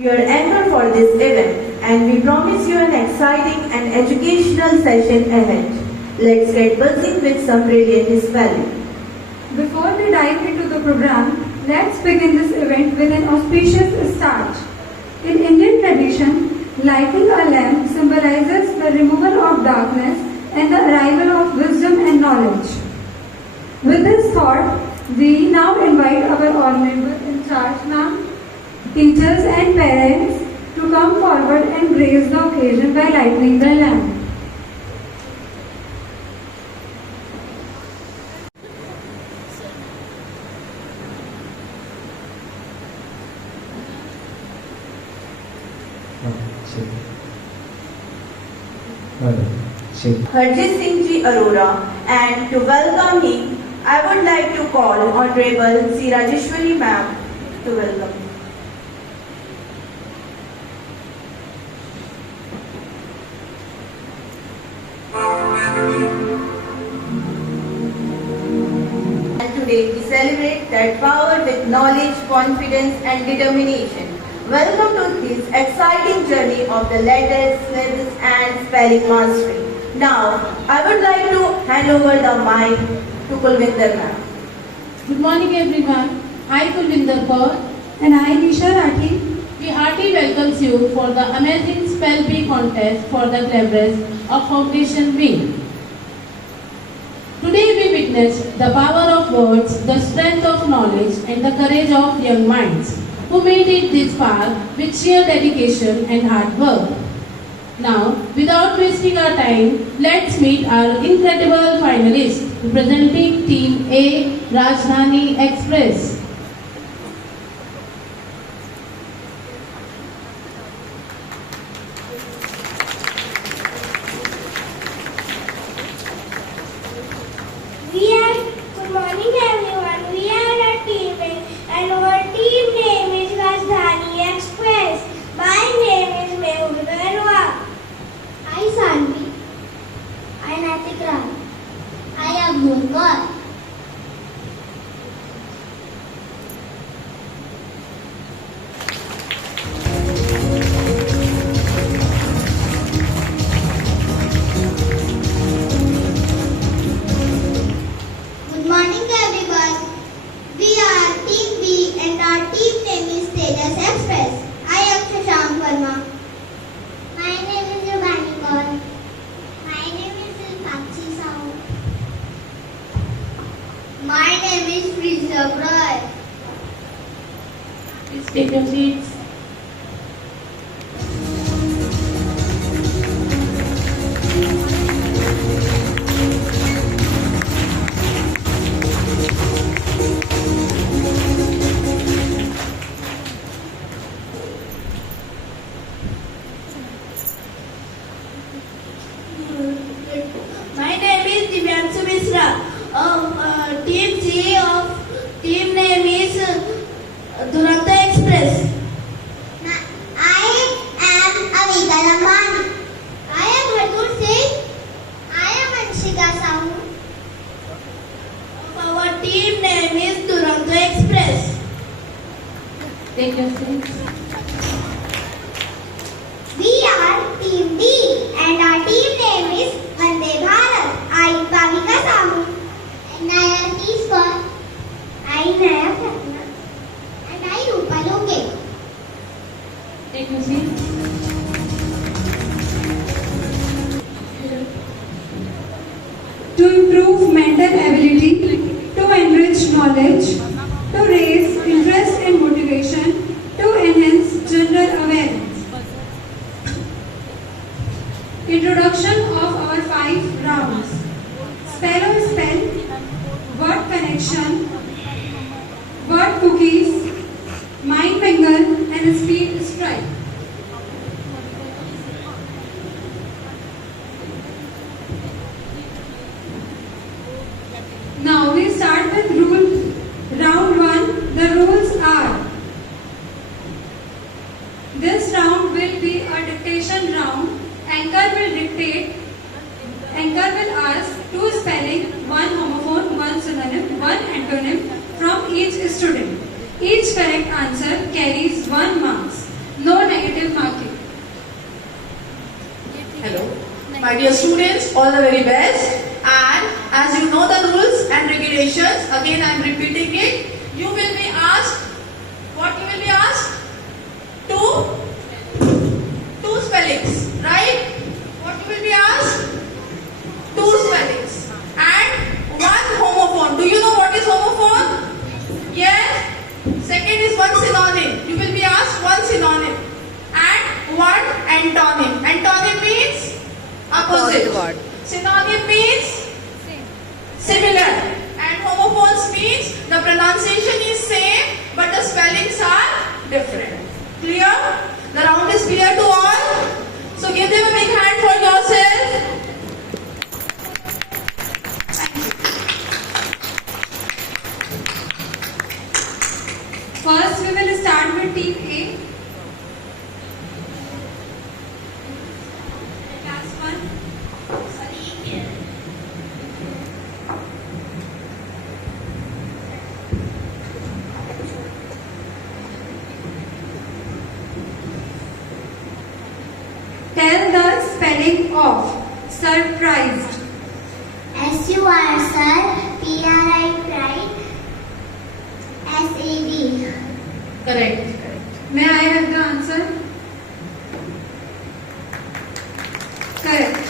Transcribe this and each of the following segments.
your anchor for this event, and we promise you an exciting and educational session ahead. Let's get buzzing with some brilliant spelling. Before we dive into the program, let's begin this event with an auspicious start. In Indian tradition, lighting a lamp symbolizes the removal of darkness and the arrival of wisdom and knowledge. With this thought, we now invite our honorable in charge ma'am, teachers and parents to come forward and grace the occasion by lighting the lamp. Harjit Singh Ji Arora, and to welcome him, I would like to call Honorable C. Rajeshwari Ma'am to welcome. And today we celebrate that power with knowledge, confidence and determination. Welcome to this exciting journey of the letters, syllabus and spelling mastery. Now, I would like to hand over the mic to Kulvinder ma'am. Good morning everyone. I Kulvinder Kaur And I, Nisha Rathi, we heartily welcomes you for the amazing Spell Bee contest for the cleverest of Foundation Wing. Today we witness the power of words, the strength of knowledge and the courage of young minds who made it this far with sheer dedication and hard work. Now, without wasting our time, let's meet our incredible finalists representing Team A, Rajdhani Express. Good morning everyone. We are a team and our team name is Rajdhani Express. My name is Mehul Barwa. I Sanvi. I Natik Ram. I Abdul Kaur. Good morning everyone. We are Team B and our team name is Tejas Express. I am Shashank Verma. My name is Rubani Kaur. My name is Silpakshi Sahu. My name is Rizab Roy. Please take your seats. My name is Divyanshu Mishra. Team C of team name is Duranta Express. I am Avika Lambani. I am Hardur Singh. I am Anshika Sahu. Our team name is Duranta Express. Take your seats. We are Team D and our team name is Vande Bharat. I am Pavika Sahu. And I am Ishwar. I am Naya Khatna. And I am Rupa Loke. Take your seats. to improve mental ability, to enrich knowledge, to raise interest and motivation, to enhance general awareness. Introduction of our 5 rounds. Spell or spell, word connection, word cookies, mind mingle and speed strike. Now we start with round 1. The rules are: this round will be a dictation round. Anchor will dictate. Anchor will ask 2 spelling, 1 homophone, 1 synonym, 1 antonym from each student. Each correct answer carries 1 marks. No my dear students, all the very best. And as you know the rules and regulations, again I am repeating it. You will be asked, what you will be asked? Two spellings, right? What you will be asked? Two spellings. And one homophone. Do you know what is homophone? Yes. Second is one synonym. You will be asked one synonym. And one antonym. Antonym means opposite. Synonym means similar. And homophones means the pronunciation is same but the spellings are different. Clear? The round is clear to all? So give them a big hand for yourself. First, we will start with Team A. Last one. Tell the spelling of surprised. SURPRI SAD. Correct. May I have the answer? Correct.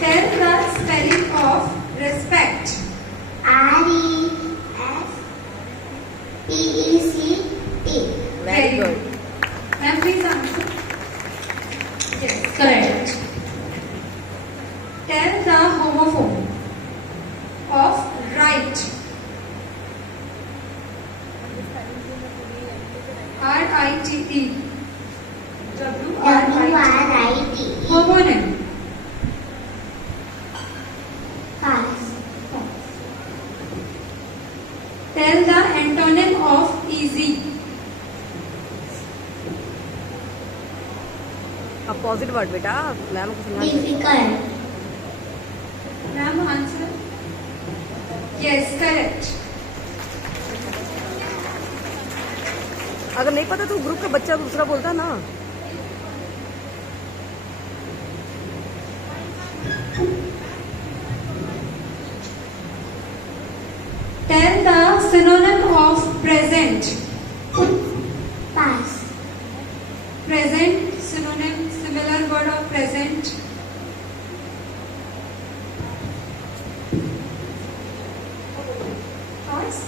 Tell the spelling of respect. RESPECT. Very good. Ma'am, please answer. Yes. Correct. Tell the homophone of right. RITE. WRITE. Homonym. Pass. Tell the antonym of easy. Opposite word बेटा ma'am को सुनना Difficult. Ma'am, answer. Yes, correct. अगर नहीं पता तो group का बच्चा दूसरा बोलता ना Tell the synonym of present. Pass. Present, synonym, similar word of present. Pass.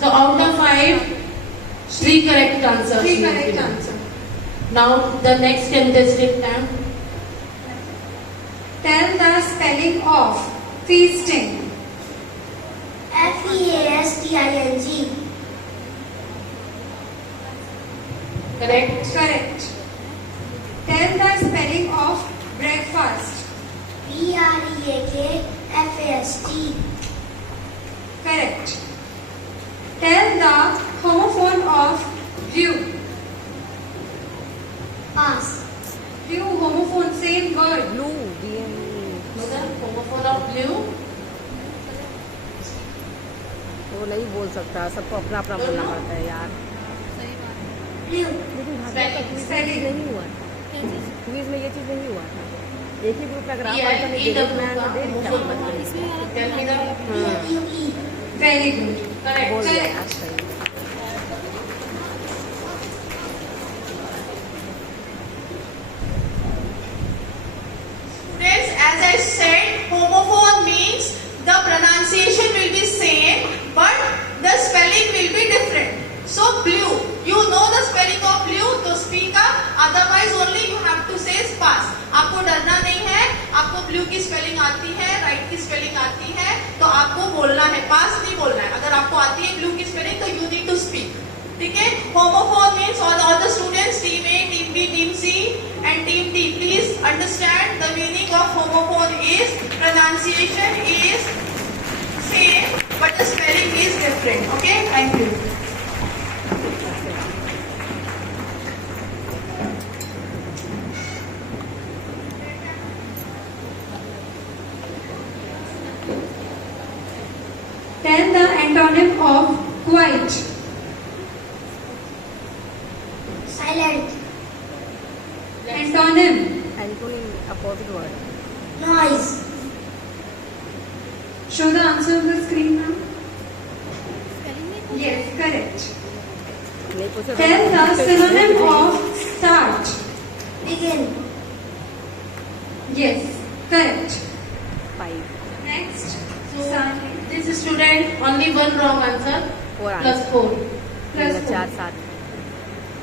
So out of 5, 3 correct answers. 3 correct answer. Now the next contestant, ma'am. Tell the spelling of feasting. FEASTING. Correct. Correct. Tell the spelling of breakfast. BREAKFAST. Correct. Tell the homophone of blue. Pass. Blue homophone, same word. Blue So the homophone of blue. वो नहीं बोल सकता सबको अपना अपना बोलना पड़ता है यार Blue. लेकिन Spelling. नहीं हुआ क्विज में ये चीज नहीं हुआ था एक ही ग्रुप का अगर आप Yeah, बात करने E दे double मैं का दे homophone बताइए. Tell me the BLUE. Very good. correct. बोल दिया Correct. यार सही Students, as I said, homophone means the pronunciation will be same but the spelling will be different. So blue, you know the spelling of blue, तो speak up. Otherwise only you have to say pass. आपको डरना नहीं है, आपको blue की spelling आती है, right की spelling आती है, तो आपको बोलना है, pass नहीं बोलना है. अगर आपको आती है blue की spelling तो you need to speak. ठीक है? Homophone means all the students, team A, team B, team C and team D. Please understand the meaning of homophone is pronunciation is same but the spelling is different. Okay? Thank you. Tell the antonym of quiet. Silent. Opposite word. Noise. Show the answer on the screen now. Yes, correct. नहीं पूछा Tell the synonym of start. Begin. Yes, correct. 5. Next, So, Sunny. this student only one wrong answer. Four Plus answer. 4. Plus 4 4. 7.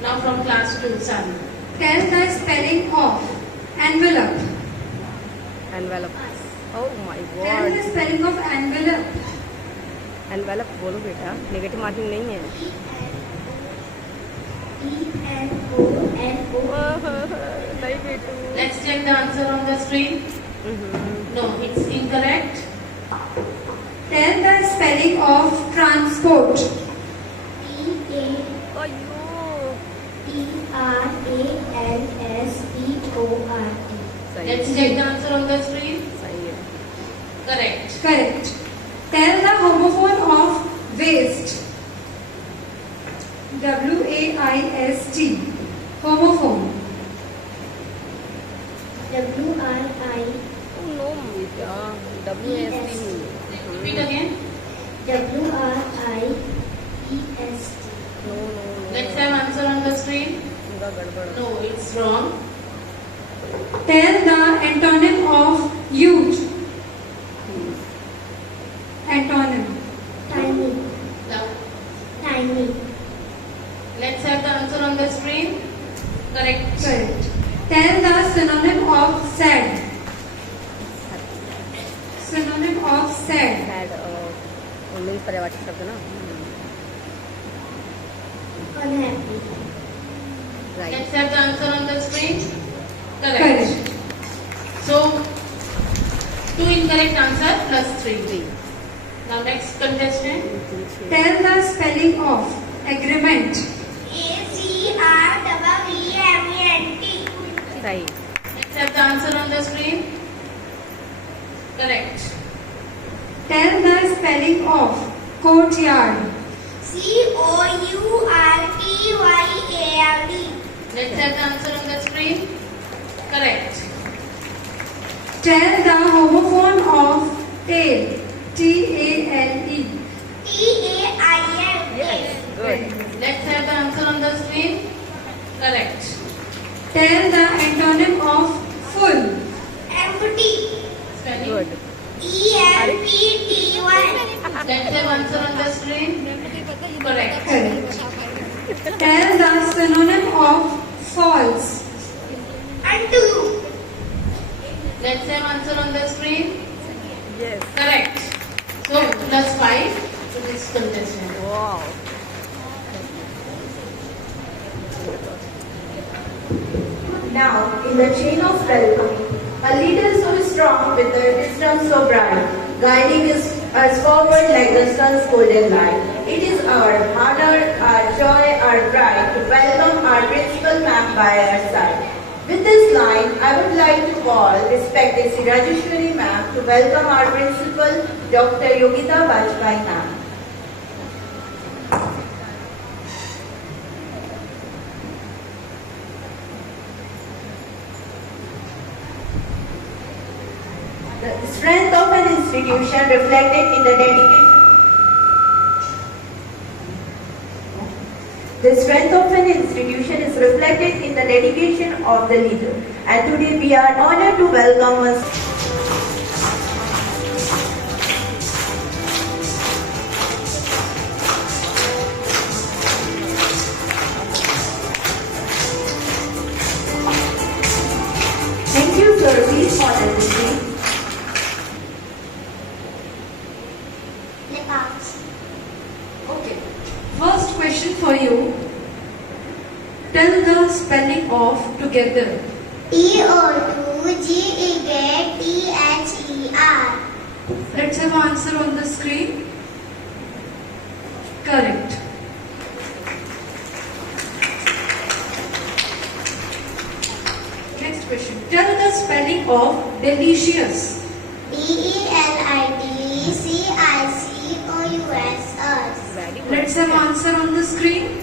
Now from class 2, Sun. Tell the spelling of envelope. Envelope. Oh my Tell the god. spelling of envelope. Envelope बोलो बेटा. Negative marking नहीं है. E-N-O-N-O. नहीं बेटू. Let's check the answer on the screen. No, it's incorrect. Tell the spelling of transport. T-A-P-R-A-N-S-P-O-R-T. सही. Let's check the answer on the screen. सही है. Correct. Correct. Tell the homophone of waste. W-A-I-S-T. Homophone. W-R-I no बेटा. WST. Repeat again. W-R-I-E-S-T. No no no. Let's have answer on the screen. पूरा गड़बड़. No, it's wrong. Tell the antonym of huge. Antonym. Tiny. Now, Tiny. let's have the answer on the screen. Correct. Correct. Tell the synonym of sad. Synonym of sad. Sad. Means पर्यावाची शब्द ना. Unhappy. Right. Let's have the answer on the screen. Correct. Correct. So, 2 incorrect answer plus 3. Now next contestant. Tell the spelling of agreement. A-C-R-E-E-M-E-N-T. सही. Let's have the answer on the screen. Correct. Tell the spelling of courtyard. C-O-U-R-T-Y-A-R-D. Let's have the answer on the screen. Correct. Tell the homophone of tail. T-A-L-E. T-A-I-L. Yes. Good. Let's have the answer on the screen. Correct. Tell the antonym of full. Empty. Spelling. Good. E-M-P-T-Y. Let's have answer on the screen. Correct. Correct. Tell the synonym of false. Untrue. Let's have answer on the screen. Yes. Correct. So plus 5 to this contestant. Wow. Now, in the chain of welcoming, a leader so strong with a wisdom so bright, guiding us forward like the sun's golden light. It is our honor, our joy, our pride to welcome our principal ma'am by our side. With this line, I would like to call respected Sri Rajeshwari ma'am to welcome our principal, Dr. Yogita Bajpai ma'am. The strength of an institution reflected in the dedication. The strength of an institution is reflected in the dedication of the leader. And today we are honored to welcome us. Thank you, sir. Please honor the seat. Okay. First question for you. Tell the spelling of together. T-O-2-G-E-T-H-E-R. Let's have answer on the screen. Correct. Next question. Tell the spelling of delicious. D-E-L-I-T-C-I-C-O-U-S. Very good. Let's have answer on the screen.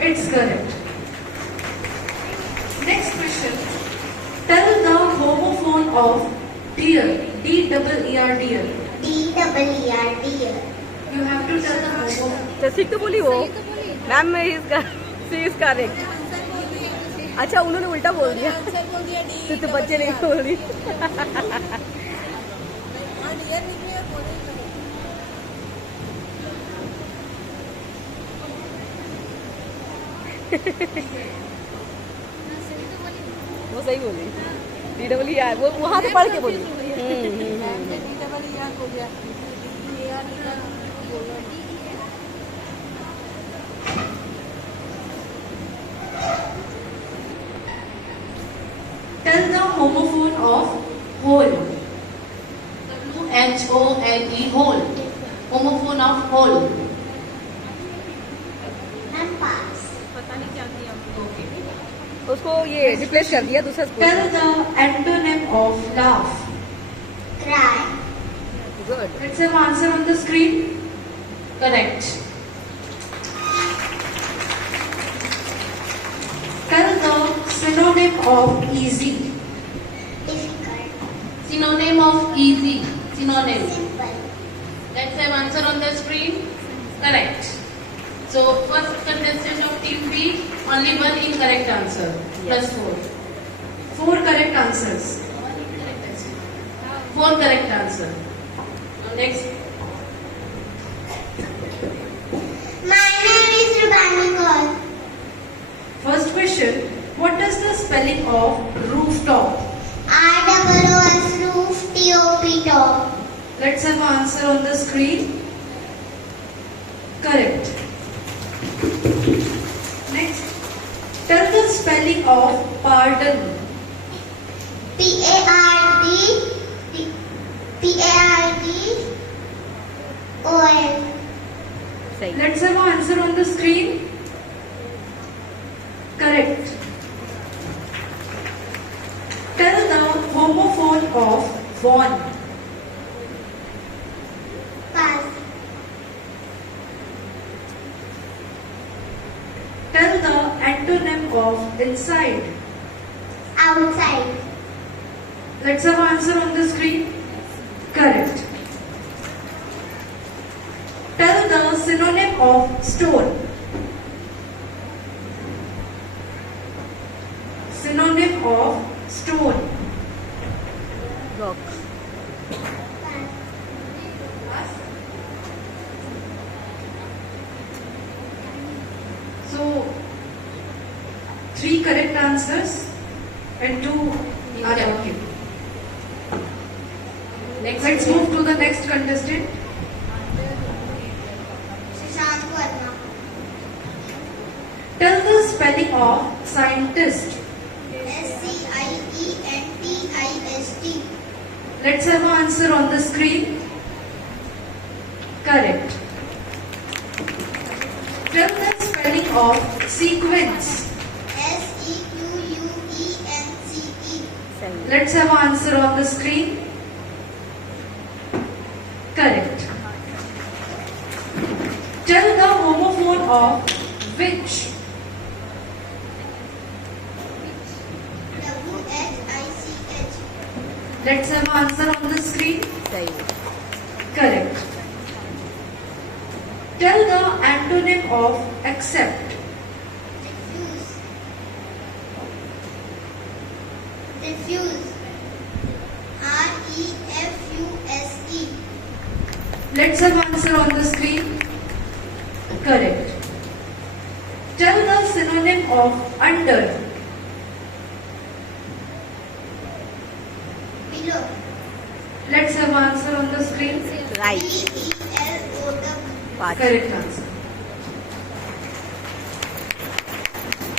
It's correct. Next question. Tell the of deer. D-double-E-R, deer. D-double-E-R, dear. You have to tell the homophone. तो ठीक तो बोली वो ma'am C is correct. अच्छा उन्होंने उल्टा बोल दिया तो बच्चे नहीं बोल रही. वो सही बोली. D-double-E-R वो वहाँ से पढ़ के बोली. Tell the homophone of whole. W-H-O-L-E, whole. Homophone of whole. And pass. Okay. उसको ये रिप्लेस कर दिया दूसरा school. Tell the antonym of laugh. Cry. Good. Let's have answer on the screen. Correct. Tell the synonym of easy. Difficult. Synonym of easy. Synonym. Simple. Let's have answer on the screen. Correct. So first contestant of team B, only one incorrect answer. Plus 4. 4 correct answers. 4 correct answer. Now next. My name is Rubani Kaur. First question. What is the spelling of rooftop? R-double-O-S, roof, T-O-P, top. Let's have answer on the screen. Correct. Next. Tell the spelling of pardon. P-A-R-D, P-A-R-D-O-N. सही. Let's have answer on the screen. Correct. Tell the homophone of won. Pass. Tell the antonym of inside. Outside. Let's have answer on the screen. Correct. Tell the synonym of stone. Synonym of stone. Rock. So, 3 correct answers and 2 are okay. Let's move to the next contestant. Shashank Verma. Tell the spelling of scientist. S-C-I-E-N-T-I-S-T. Let's have an answer on the screen. Correct. Tell the spelling of sequence. S-E-Q-U-E-N-C-E. सही. Let's have an answer on the screen. Correct. Tell the homophone of which. W-H-I-C-H. Let's have an answer on the screen. सही. Correct. Tell the antonym of accept. Refuse. Refuse. R-E-F-U-S-E. Let's have answer on the screen. Correct. Tell the synonym of under. Below. Let's have answer on the screen. Right. B-E-L-O-W. Correct answer.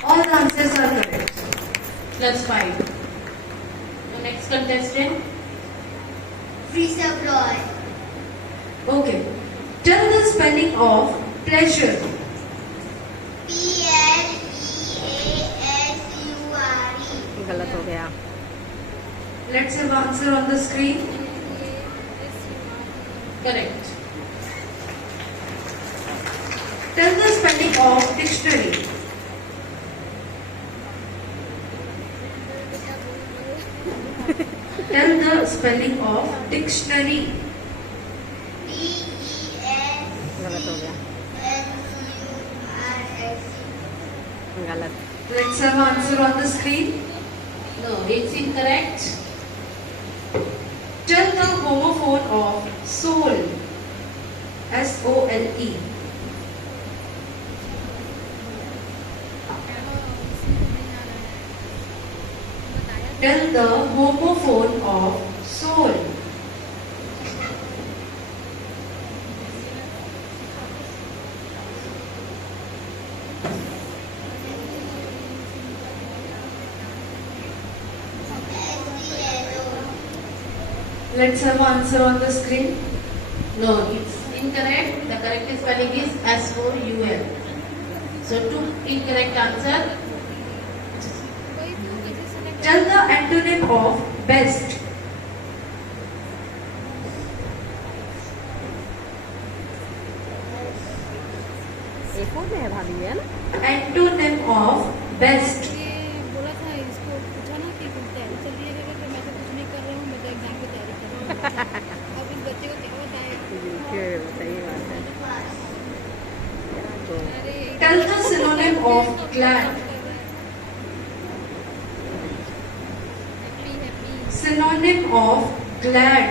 All the answers are correct. Plus 5. The next contestant. Freezer Roy. Okay. Tell the spelling of pleasure. P-L-E-A-S-U-R-E. गलत हो गया. Let's have answer on the screen. Correct. Tell the spelling of dictionary. Tell spelling of dictionary? गलत हो गया, गलत. Let's have answer on the screen. No, it's incorrect. Tell the homophone of soul. S-O-L-E. Tell the homophone of soul. Let's have answer on the screen. No, it's incorrect. The correct spelling is S-O-U-L. So two incorrect answer. Tell the antonym of best. एक और में है भाभी है ना. Antonym of best. ये बोला था इसको पूछा ना कि तैयारी चल रही है तो मैं तो कुछ नहीं कर रही हूँ, मैं तो एग्जाम की तैयारी कर रही हूँ. अब इस बच्चे को क्या बताएं. सही बात है. तो अरे Tell the synonym of glad. Happy happy Synonym of glad.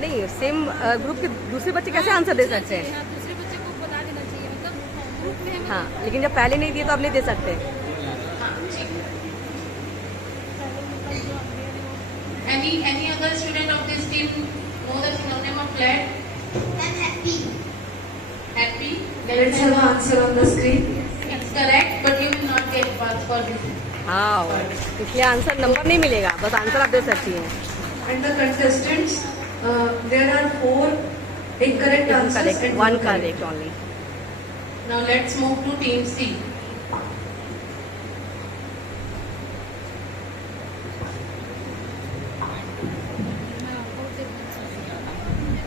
नहीं, सेम ग्रुप के दूसरे बच्चे कैसे आंसर दे सकते हैं. हाँ, दूसरे बच्चे को बता देना चाहिए, मतलब ग्रुप में हाँ, लेकिन जब पहले नहीं दिए तो आप नहीं दे सकते. Any other student of this team know the synonym of glad? Happy? Let's have answer on the screen. It's correct, but you will not get marks for this. हाँ, इसलिए आंसर नंबर नहीं मिलेगा, बस आंसर आप दे सकती हैं. And the contestants, there are 4 incorrect answers. Correct, and one one correct only. Now let's move to team C.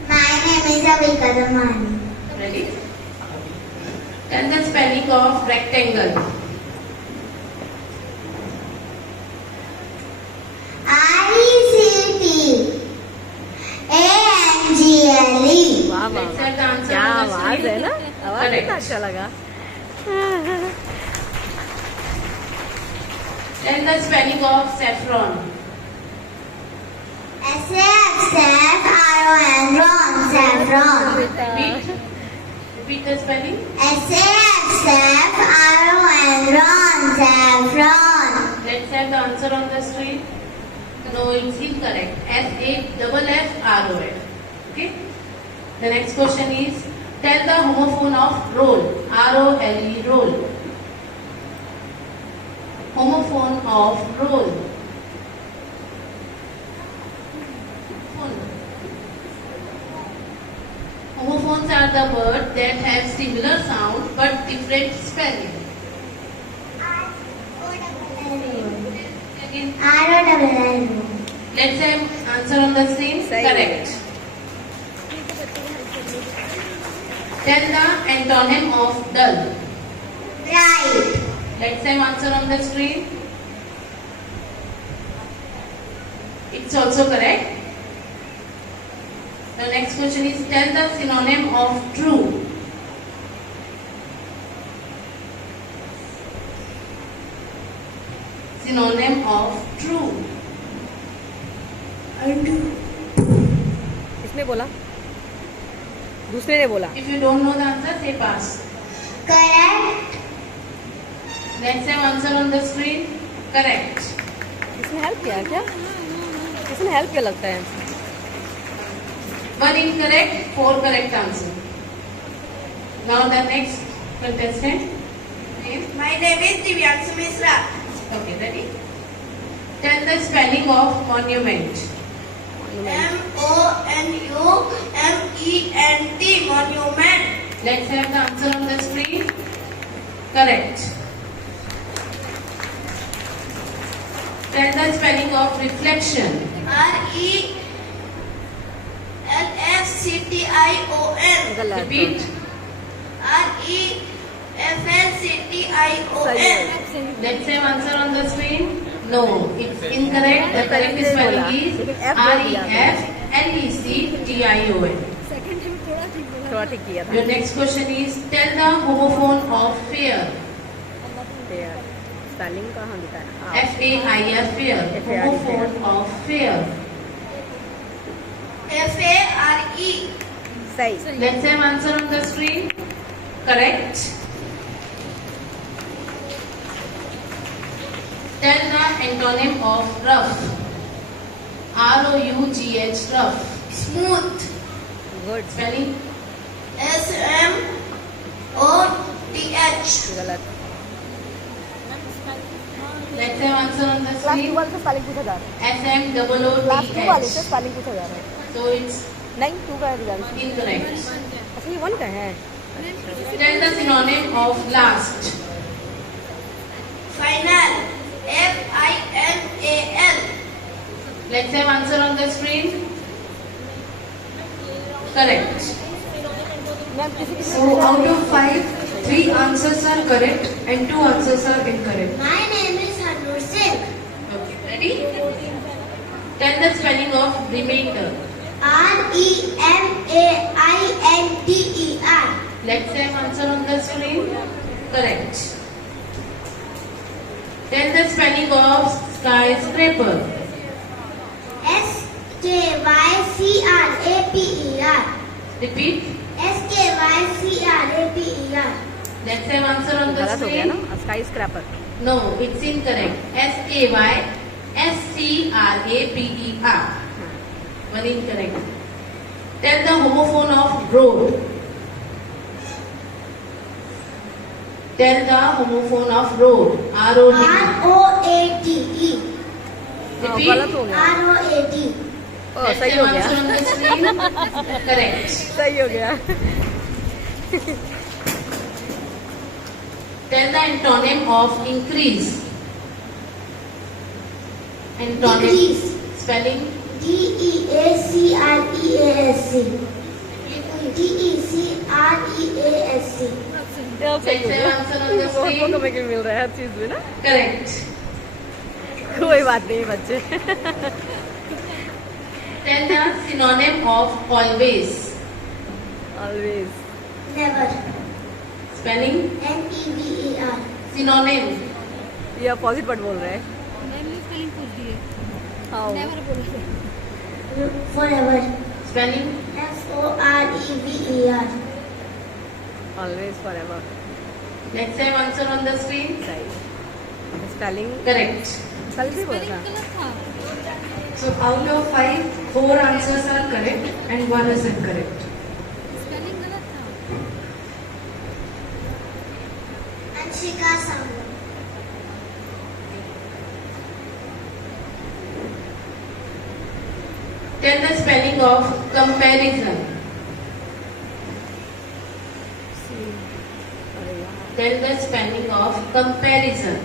My name is Avika Damani. Ready? Tell the spelling of rectangle. RECTANGLE. वाह वाह, Let's have the answer क्या on the आवाज है screen. ना, आवाज Correct. कितना अच्छा लगा. Tell the spelling of saffron. SAFRON, saffron. Repeat. Repeat the spelling. SAFRON, saffron. Let's have the answer on the screen. No, it's incorrect. SAFFRON. Okay. The next question is, tell the homophone of roll. ROLE, roll. Homophone of roll. Homophones are the words that have similar sound but different spelling. Again, ROLE. let's have answer on the screen. Same. Correct. Tell the antonym of dull. Bright. Let's have answer on the screen. It's also correct. The next question is, tell the synonym of true. Synonym of true. किसने बोला? दूसरे ने बोला. If you don't know the answer, say pass. Correct. Let's have answer on the screen. Correct. किसने help किया क्या? किसने help किया लगता है? 1 incorrect, 4 correct answer. Now the next contestant. Name? My name is Divyanshu Misra. Okay, ready? Tell the spelling of monument. MONUMENT, monument. Let's have the answer on the screen. Correct. Tell the spelling of reflection. REFLECTION. REFCTION. गलत. Repeat. सही है. REFLCTION. Let's have answer on the screen. No, it's incorrect. The correct पहले spelling बोला. is लेकिन F बोल दिया. REFLECTION. Second time थोड़ा ठीक बोला थोड़ा ठीक किया था. Your next question is tell the homophone of fair. Fair. Spelling कहाँ लिखा है? FAIR fair. F-A-I-R, Homophone of fair. FARE. सही. Let's have answer on the screen. Correct. Tell the antonym of rough. ROUGH rough. Smooth. Good. Spelling. SMOOTH. गलत. Let's have answer on the class 2 screen. वाले से spelling पूछा जा रहा है. Class 2 वाले से SMOOTH. स्पेलिंग पूछा जा रहा है. So it's नहीं 2 का दिया. incorrect. अच्छा ये 1 का है. Tell the synonym of last. Final. FINAL. Let's have answer on the screen. Correct. Ma'am किसी किसी So out of 5, 3 answers are correct and 2 answers are incorrect. My name is Hanur Singh. Okay. Ready? Tell the spelling of remainder. REMAINDER. Let's have answer on the screen. Correct. Tell the spelling of skyscraper. SKYCRAPER. Repeat. SKYCRAPER. Let's have answer on the गलत हो गया screen. ना. Sky scraper. No, it's incorrect. SKYSCRAPER. One incorrect. Tell the homophone of road. Tell the homophone of road. ROD. ROADE. Repeat. गलत हो गया. ROAD. O Let's सही have हो answer गया. on the screen. Correct. सही हो गया. Tell the antonym of increase. Antonym. Decrease. Spelling. DEACREASC. DECREASC. अब सही हो Let's have गया. answer on the बहुत screen. को मिल रहा है हर चीज में ना. Correct. कोई बात नहीं बच्चे. Tell the synonym of always. Always. Never. Spelling. NEVER. Synonym. ये अपोजिट वर्ड बोल रहे हैं. मैम ने स्पेलिंग पूछ दी है हाँ. नेवर बोल रहे Forever. Spelling. FOREVER. Always forever. Let's have answer on the screen. सही. Spelling Correct. स्पेलिंग भी बोला था. गलत था So out of 5, 4 answers are correct and 1 is incorrect. Spelling गलत था Anshika Samu. Tell the spelling of comparison. अरे यार. Tell the spelling of comparison.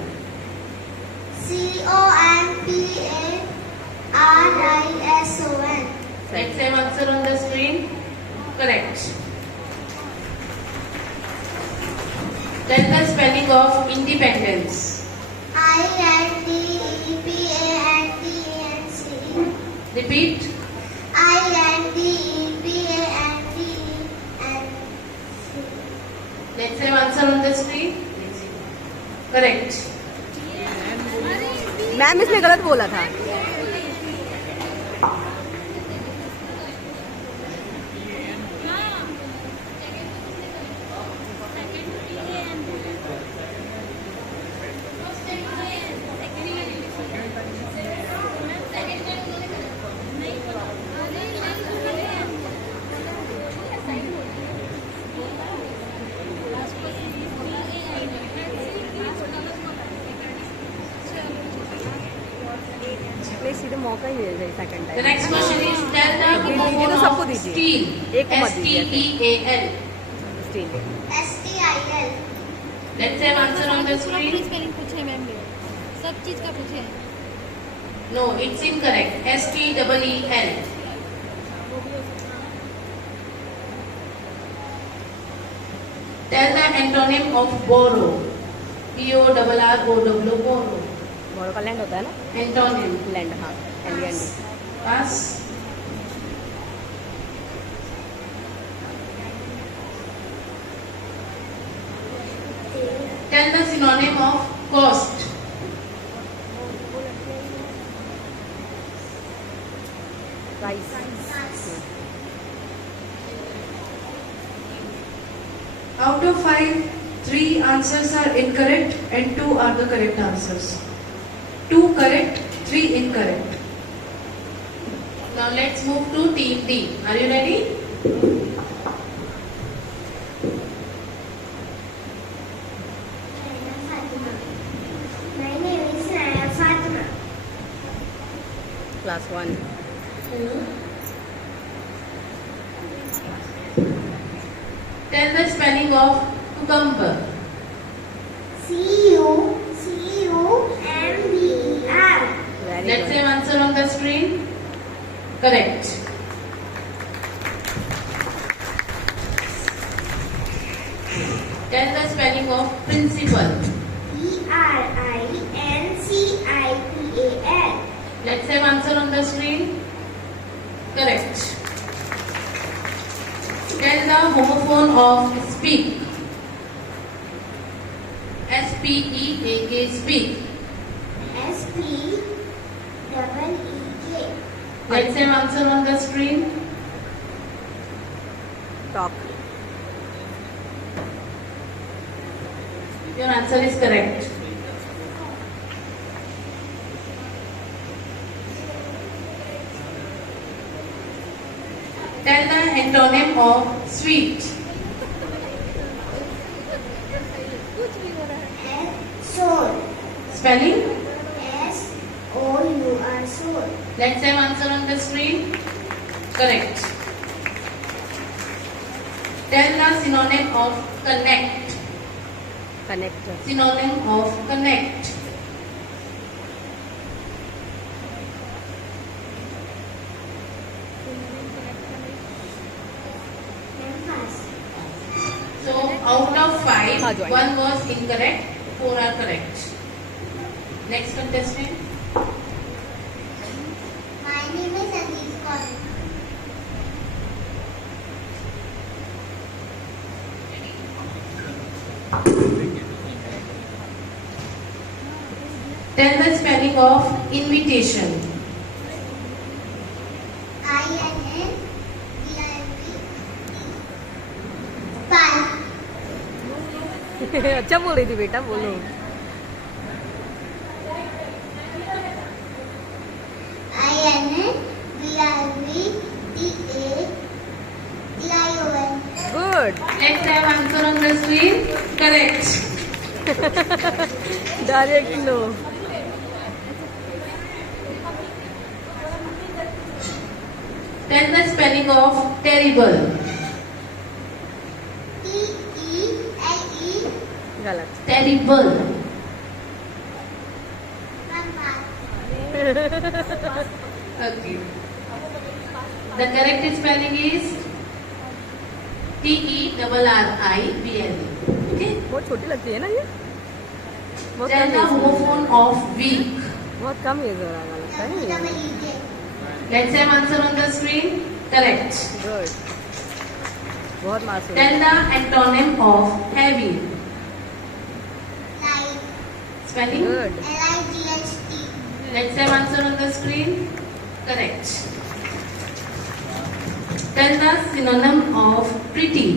COMPARISON. Let's have answer on the screen. Correct. Tell the spelling of independence. INDEPENDENCE. Repeat. INDEPENDENCE. Let's have answer on the screen. Correct. Ma'am इसने गलत बोला था. नहीं सीधे मौका ही दे दे second The time. next question is tell the दीजिए तो homophone सबको of दीजिए. steel. एक को मत दीजिए. STEAL. Steel. STIL. Let's have answer on the screen. Spelling पूछे मैम ने सब चीज का पूछे No, it's incorrect. STEEL. Tell the antonym of borrow. BORROW, borrow. बोरो का लैंड होता है ना, Antonym. लैंड, हाँ, LAND. Pass. Tell the synonym of cost. Price. Out of 5, 3 answers are incorrect and 2 are the correct answers. 2 correct, 3 incorrect. Now let's move to team D. Are you ready? My name is Naya Fatima. Class 1. Tell the spelling of cucumber. CUCUMBER. Very Let's good. have answer on the screen. Correct. Tell the spelling of principal. PRINCIPAL. Let's have answer on the screen. Correct. Tell the homophone of speak. SPEAK, speak. SPEEK. Let's have answer on the screen. Talk. Your answer is correct. Tell the antonym of sweet. Soul. Spelling. SOUR. Soul. Let's have answer on the screen. Correct. Tell the synonym of connect. Connector. Synonym of connect. So out of 5, हाँ, join. 1 was incorrect, 4 are correct. Next contestant. My name is Sandeep Kaur. Tell the spelling of invitation. अच्छा बोल रही थी बेटा, बोलो. Good. Let's have answer on the screen. Correct. Direct no. Tell the spelling of terrible. गलत. Terrible. Okay. The correct spelling is TERRIBLE. Okay. बहुत छोटी लगती है ना ये. बहुत Tell कम the एज में. homophone of weak. बहुत कम एज हो रहा लगता है ये. Let's have answer on the screen. Correct. Good. बहुत मासूम. Tell the antonym of heavy. Spelling. Good. Let's have answer on the screen. Correct. Tell the synonym of pretty.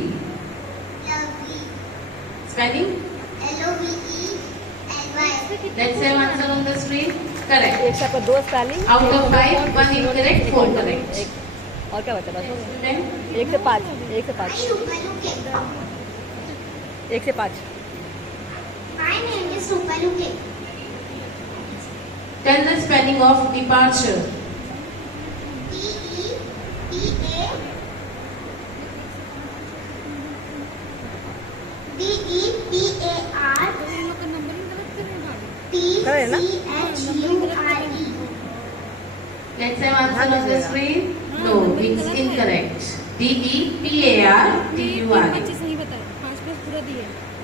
Spelling. Let's have answer on the screen. Correct. एक से आपका 2 spelling. Out of 5, 1 incorrect, 4 correct. और क्या बचा बस? Then 1 से 5. 1 से 5. 1 से 5. My name is Rupaluke. tell the spelling of departure. DEPARTCHURE. Let's have answer on the screen. No, it's incorrect. DEPARTURE. अच्छे से नहीं बताया 5 प्लस पूरा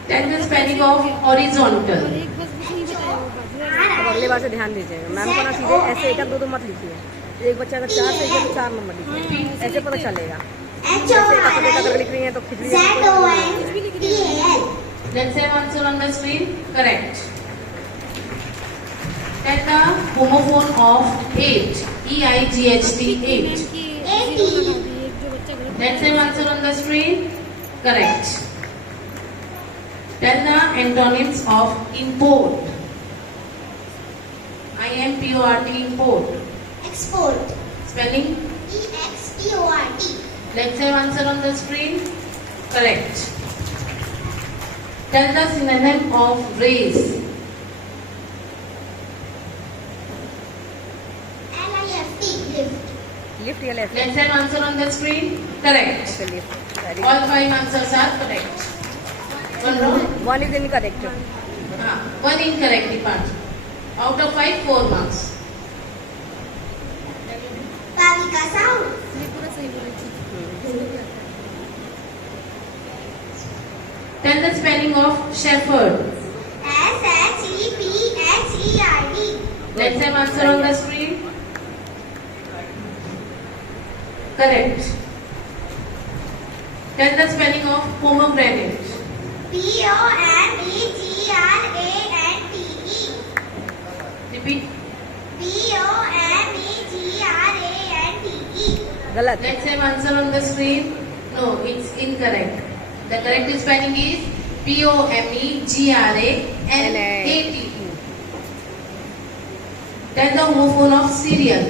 Then the spelling of horizontal. और एक बस कुछ नहीं बताया वो बाजू अब अगले बार से ध्यान दीजिएगा, मैम को ना सीधे ऐसे एक दो मत लिखिए। एक बच्चा अगर 4 सही है तो 4 नंबर लिखिए, ऐसे पता चलेगा। ऐसे एक लिख रही है तो खिचड़ी ZONTAL. Then same answer on the screen. Correct. Then the homophone of 8. EIGHT 8. एक जो बच्चा गलत Then same answer on the screen. Correct. Then the antonyms of import. IMPORT import. Export. Spelling. EXPORT. Let's have answer on the screen. Correct. Tell the synonym of race. LIFT. Lift. Lift या left? Let's have answer on the screen. Correct. ऐसे lift. Very All 5 answers are correct. One wrong. Good. 1 is incorrect. One incorrect part. Out of 5, 4 marks. Bhavika sound. ये पूरा सही बोला थी। Tell the spelling of shepherd. SHEPHERD. Let's have answer on the screen. Correct. Tell the spelling of pomegranate. POMEGRANTE. Repeat. POMEGRANTE. गलत। Let's have answer on the screen. No, it's incorrect. The correct spelling is POMEGRANATE. Tell the homophone of cereal.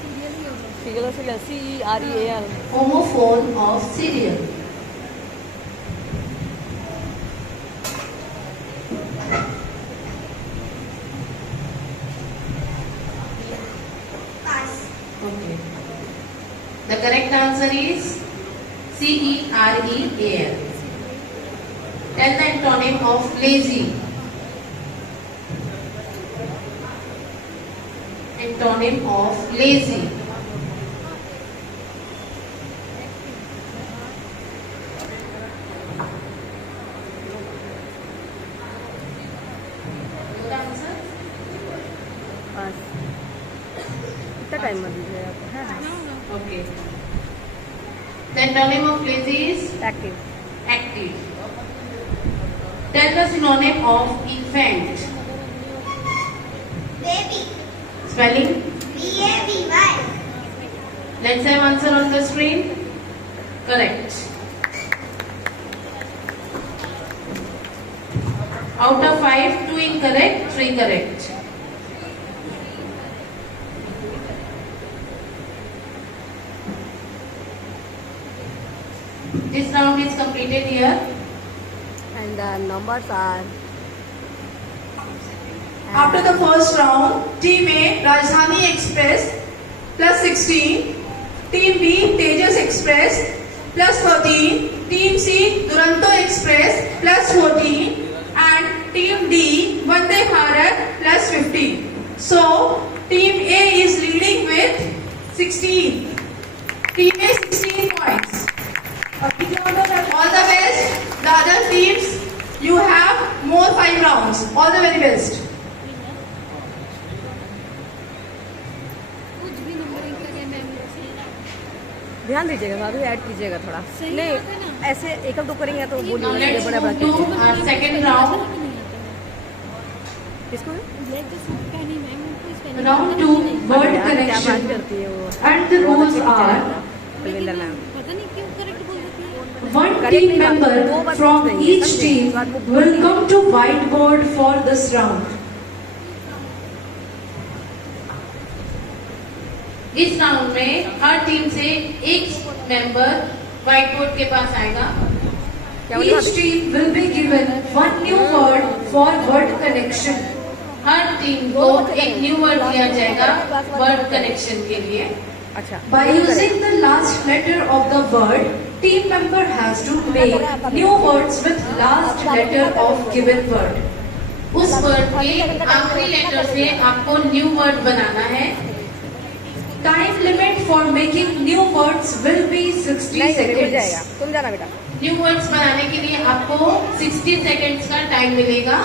Serial ही होगा। CEREAL। Homophone of cereal. Pass. Okay. The correct answer is CEREAL. Tell the antonym of lazy. Antonym of lazy. Good answer. बस कितना time में दीजिएगा? हाँ Okay. The antonym of lazy is active. active. Tell the synonym of infant. Baby. Spelling. BABY. Let's have answer on the screen. Correct. Out of 5, 2 incorrect, 3 correct. This round is completed here. And the numbers are After the first round, Team A Rajdhani Express plus 16, Team B Tejas Express plus 13, Team C Duranto Express plus 14, and Team D Vande Bharat plus 15. So Team A is leading with 16. Team A 16 points. All the best. The other teams, you have more 5 rounds. All the very best. कुछ भी numbering का क्या ma'am से ध्यान दीजिएगा, भाभी add कीजिएगा थोड़ा। सही नहीं बात है ना। ऐसे एक दो करेंगे तो Now बोलिए let's बड़ा बड़ा move to our second round. इसको ब्लैक जो सूट का नहीं मैम उनको स्पेलिंग Round 2, word क्या बात connection. करती है वो? And the rules are: Balwinder ma'am पता नहीं क्यों करेक्ट बोल देती है। one team member from each team will come to whiteboard for this round. इस राउंड में हर टीम से एक मेंबर व्हाइट बोर्ड के पास आएगा. क्या बोला Each भाभी? team will be given one new word for word connection. Her team को एक न्यू वर्ड दिया जाएगा वर्ड कनेक्शन के लिए. अच्छा By using the last letter of the word, team member has to make new words with last letter of given word. उस word के आखिरी लेटर से आपको न्यू वर्ड बनाना है. Time limit for making new words will be 60 नहीं मिल जाएगा, seconds. तुम जाना बेटा। न्यू वर्ड्स बनाने के लिए आपको 60 सेकेंड्स का टाइम मिलेगा।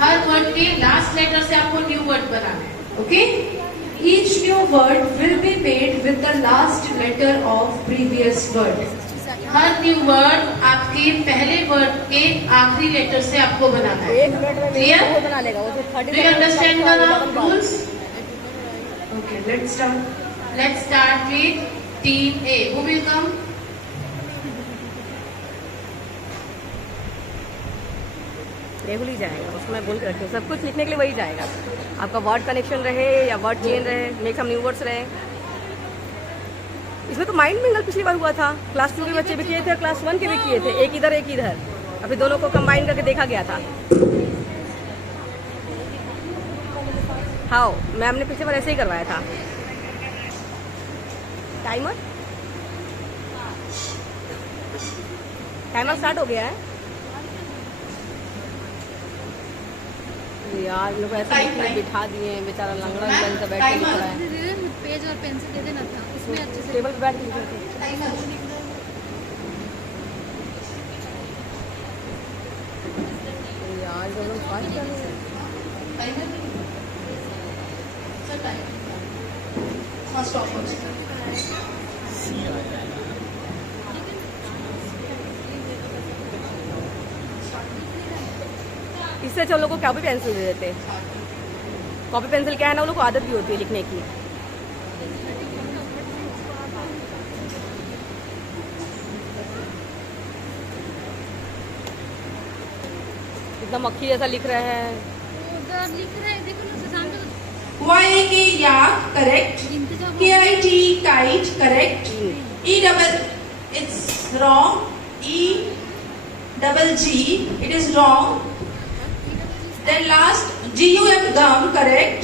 हर वर्ड के लास्ट लेटर से आपको न्यू वर्ड बनाना है, okay? Each new word will be made with the last letter of previous word. Her new word आपके पहले वर्ड के आखिरी लेटर से आपको बनाना है। एक मिनट में Clear? वो बना लेगा वो तो 30 Do you understand the rules? Okay, let's start. Let's start with team A. Who will come? Regular ही जाएगा, उसको मैं बोल के रखी हूँ, सब कुछ लिखने के लिए वही जाएगा। आपका वर्ड कनेक्शन रहे या वर्ड चेन रहे, मेक सम न्यू वर्ड्स रहे। इसमें तो माइंड मिंगल पिछली बार हुआ था, क्लास 2 के बच्चे भी किए थे और क्लास 1 के भी किए थे, एक इधर एक इधर। अभी दोनों को कंबाइन करके देखा गया था। हाँ, मैम ने पिछले बार ऐसे ही करवाया था। टाइमर स्टार्ट हो गया है यार। लोग ऐसा बिठा दिए हैं, बेचारा लंगड़ा बैठ के लिख रहा है। पेज और पेंसिल दे देना था, उसमें अच्छे से टेबल पे बैठ के लिख रहे थे। यार दोनों फास्ट कर रहे हैं। इससे अच्छा लोगों को कॉपी पेंसिल दे देते। कॉपी पेंसिल क्या है ना, वो लोग को आदत भी होती है लिखने की। इतना मक्खी जैसा लिख रहे हैं। उधर लिख रहे हैं, देखो ना सामने YAK yak, correct. KIT kite, correct. It's wrong. EGG, it is wrong. Then last GUM gum, correct.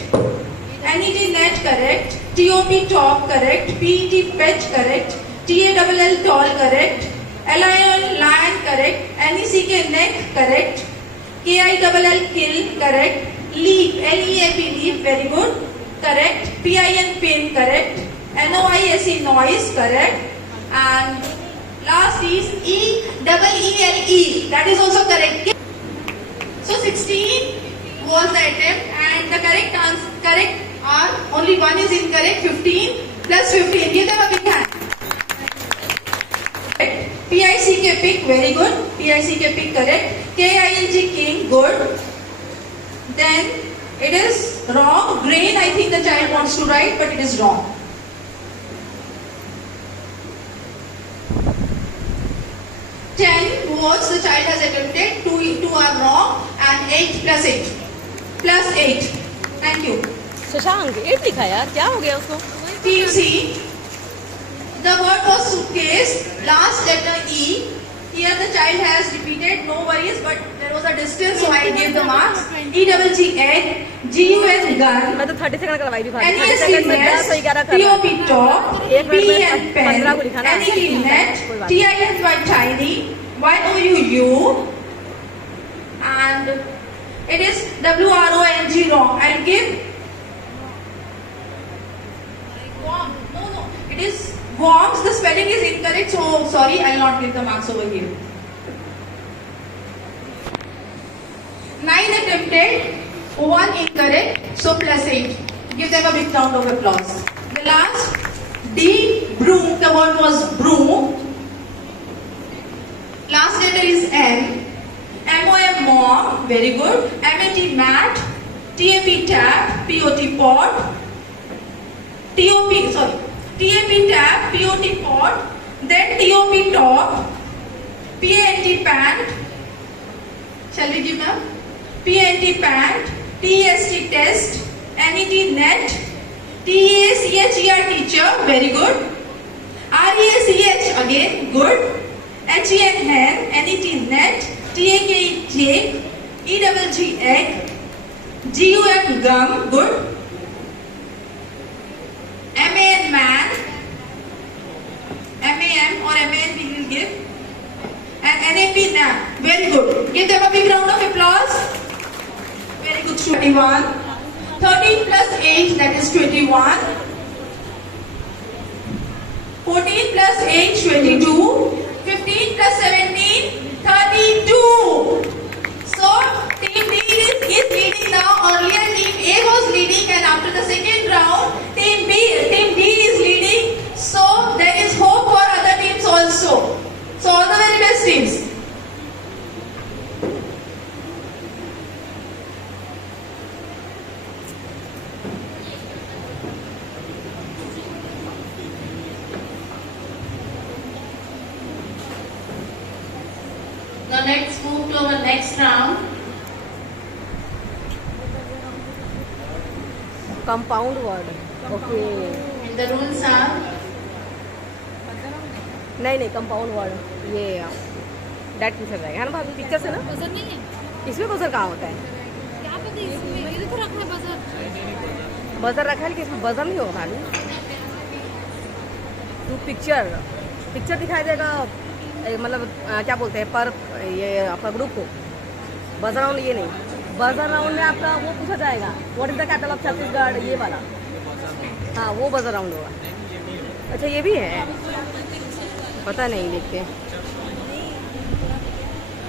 NET net, correct. TOP top, correct. PET pet, correct. TALL tall, correct. LION lion, correct. NECK neck, correct. KILL kill, correct. Leap, LEAP leap, very good, correct. PIN pin, correct. NOISE noise, correct. And last is EELE, that is also correct. So 16 was the attempt, and the correct are only one is incorrect. 15 plus 15. Give them a big hand. PICK pick, very good. PICK pick, correct. KING king, good. Then it is wrong. Grain, I think the child wants to write, but it is wrong. 10 words the child has attempted. 2 are wrong, and 8 plus 8 plus 8. Thank you. Shashank 8 लिखा यार, क्या हो गया उसको? Team C. The word was suitcase. Last letter E. Here the child has repeated, no worries, but there was a distance, so I gave the marks. EGG egg, GUN gun, मैं तो 30 second करवाई थी भाई। 30 NEST second में 10 nest, और 11 कर रहा POP top, एक मिनट में PN pen, 15 को लिखा ना। NET net, कोई बात नहीं। TIN by tiny, YOUU, and it is WRONG wrong. I'll give worm. No, it is worms. The spelling is incorrect, so sorry, I'll not give the marks over here. 9 attempted, 1 incorrect, so plus 8. Give them a big round of applause. The last, D, broom. The word was broom. Last letter is M. MOM, mom. Very good. MAT, mat. TAP, tap. POT, pot. TAP, tap. POT, pot. Then TOP, top. PANT, pant. Shall we give them? PNT, pant. TEST, test. NET, net. TEACHER, teacher. Very good. REACH, again, good. HEN, hen. NET, net. TAKE, cake. EGG, egg. GUM, gum, good. MAN, man. MAM or MAN we will give. And NAP, nap. Very good. Give them a big round of applause. Very good. 21. 13 plus 8, that is 21. 14 plus 8, 22. 15 plus 17, 32. So team D is leading now. Earlier team A was leading, and after the second round, team D is leading. So there is hope for other teams also. So all the very best teams. Now let's move to our next round. Compound word okay And the rules are नहीं compound word ये date पूछा जाएगा है ना भाभी picture से ना buzzer नहीं है इसमें बजर कहाँ होता है क्या पता इसमें ये तो रखना है बजर बजर रखा है लेकिन इसमें बजर नहीं होगा भाभी तू पिक्चर दिखाई देगा मतलब क्या बोलते हैं पर ये आपका ग्रुप को बजर राउंड ये नहीं बजर राउंड में आपका वो पूछा जाएगा what is the capital of Chhattisgarh ये वाला हाँ वो बजर राउंड होगा अच्छा ये भी है पता नहीं देखते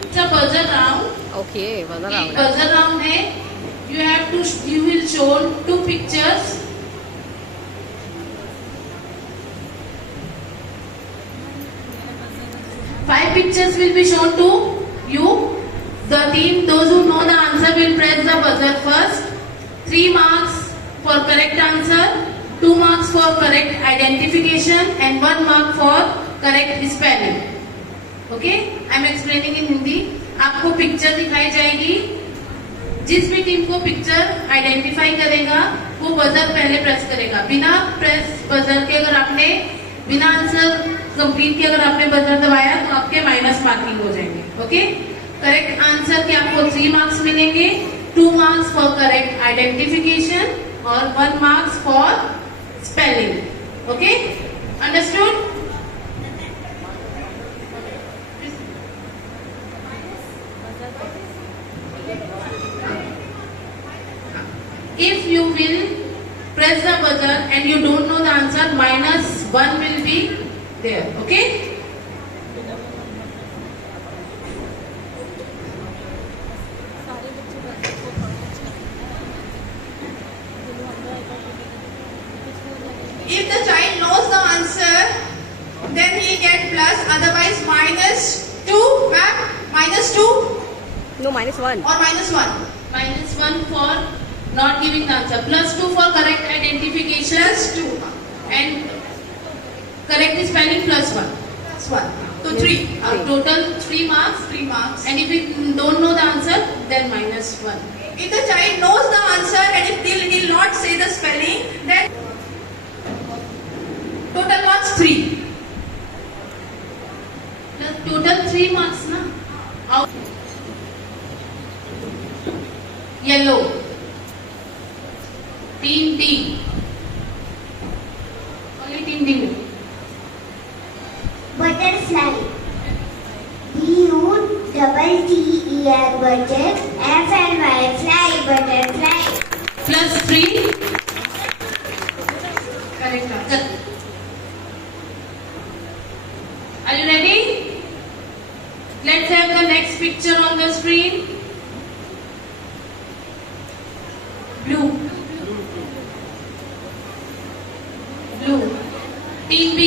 it's a buzzer round. Okay buzzer एक राउंड है buzzer round है. You will show 2 pictures. Five pictures will be shown to you. The team, those who know the answer will press the buzzer first. 3 marks for correct answer, 2 marks for correct identification, and 1 mark for correct spelling. Okay? I am explaining in Hindi. आपको picture दिखाई जाएगी. जिस भी team को picture identify करेगा वो buzzer पहले press करेगा. बिना प्रेस बजर के अगर आपने बिना आंसर कंप्लीट किया अगर आपने बजर दबाया तो आपके माइनस मार्किंग हो जाएंगे. ओके? करेक्ट आंसर के आपको 3 मार्क्स मिलेंगे. 2 मार्क्स फॉर करेक्ट आइडेंटिफिकेशन और 1 marks for spelling. Okay? Understood? If you will press the buzzer and you don't know the answer, -1 will be there. Okay? If the child knows the answer, then he get plus. Otherwise, -2, ma'am. -2 no -1 or -1. -1 for not giving the answer. +2 for correct identification. +2. And correct spelling +1. +1. So 3. Total 3 marks. 3 marks. And if you don't know the answer, then -1. If the child knows the answer and if he will not say the spelling, then total marks 3. Total 3 marks na. Out. Yellow. Team D. Only team D. Butterfly. BUTTER butter. FLY fly butterfly. +3. Correct answer. Are you ready? Let's have the next picture on the screen. Blue. Team B.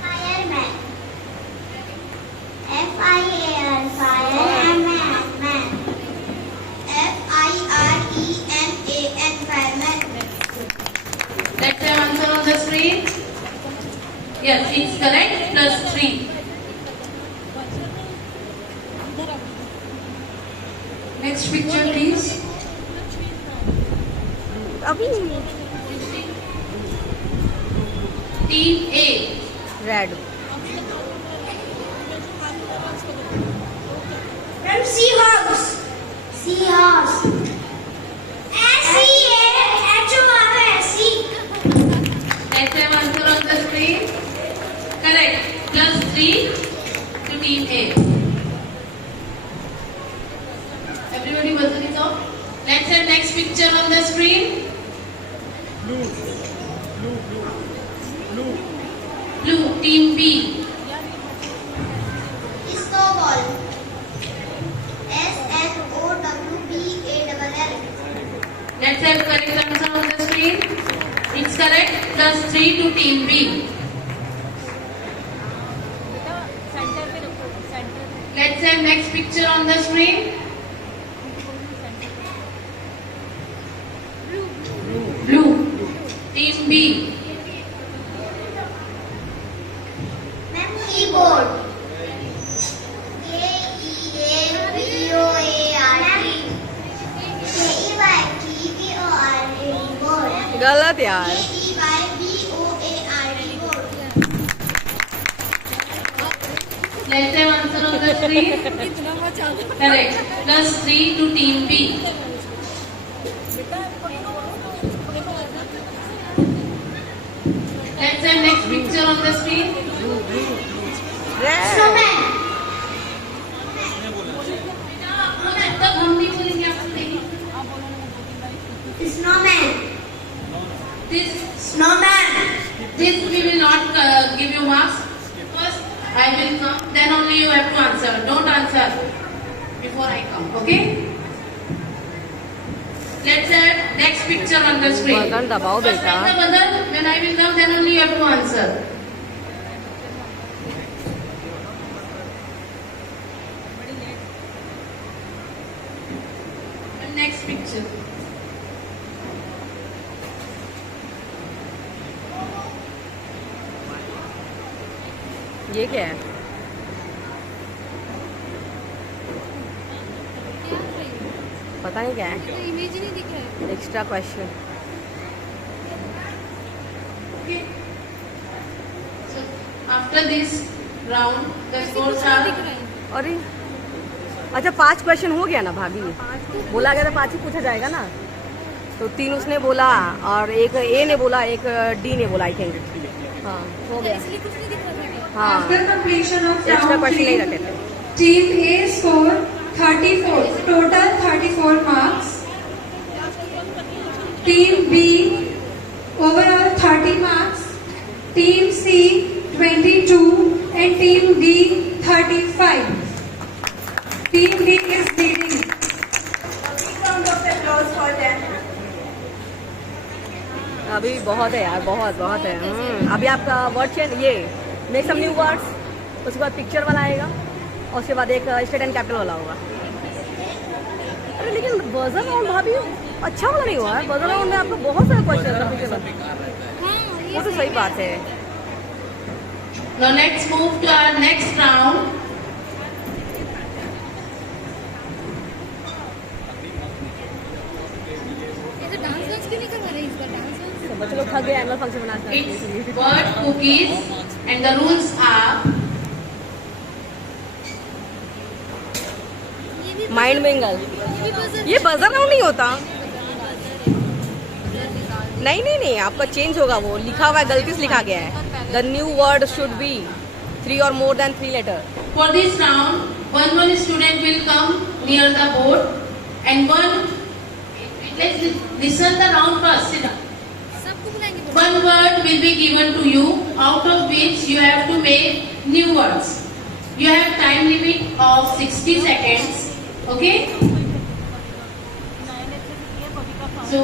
Fireman. FIAR fire and man. FIREMAN fireman. Let's have answer on the screen. Yes, it's correct. +3. Next picture, please. अभी Team A. Red From seahorse. Seahorse. SEAHORSE. Let's have answer on the screen. Correct. +3 to Team A. Everybody buzzer is off. Let's have next picture on the screen. Blue. team B. Snowball. SNOWBALL. Let's have correct answer on the screen. It's correct. Plus 3 to team B. Let's have next picture on the screen. Blue. Team B. Keyboard. KEYBOARD. Keyboard. गलत यार. KEYBOARD. Let's have answer on the screen. Correct. Plus 3 to team B. Let's have next picture on the screen. Snowman. तब हम नहीं बोलेंगे, आप बोलेंगे. Snowman. This Snowman. we will not give you marks. First I will come, then only you have to answer. Don't answer before I come. Okay? Let's have next picture on the screen. Button दबाओ First बेटा. press the buzzer. When I will come, then only you have to answer. And next picture. ये क्या है? पता नहीं क्या है. Image ही नहीं दिख रहा है. Extra question. Okay. So after this round, the scores are. दिख रहा है. अरे अच्छा 5 क्वेश्चन हो गया ना भाभी. बोला गया था 5 ही पूछा जाएगा ना. तो 3 उसने बोला और एक ए ने बोला, एक डी ने बोला आई थिंक. हाँ हो गया. इसलिए कुछ नहीं दिख रहा है. हाँ After completion of extra round question नहीं 3, रखे थे. Team A scored 34, total 34 marks. Team B overall 30 marks. Team C 22 and Team D 35. Team D is leading. Round of applause for them. अभी बहुत है यार, बहुत बहुत है. अभी आपका वर्ड चेंज, ये मेक सम न्यू वर्ड्स, उसके बाद पिक्चर वाला आएगा और उसके बाद एक स्टेट एंड कैपिटल वाला होगा. अरे लेकिन बजर राउंड भाभी अच्छा वाला नहीं हुआ है. बजर राउंड में आपको बहुत सारे क्वेश्चन था. वो तो सही बात है. Now let's move to our next round. ये तो डांस क्यों नहीं करवा रहे इस बार डांस? बच्चे लोग थक गए एनुअल फंक्शन बनाते It's word cookies and the rules are mind Bengal. ये बजर ये बजर राउंड नहीं होता. नहीं नहीं नहीं, आपका चेंज होगा. वो लिखा हुआ है, गलती से लिखा गया है. The new word should be 3 or more than 3 letter. for this round. One student will come near the board and let's listen the round first. Sit down. सबको बुलाएंगे. One word will be given to you, out of which you have to make new words. You have time limit of 60 seconds. Okay? So,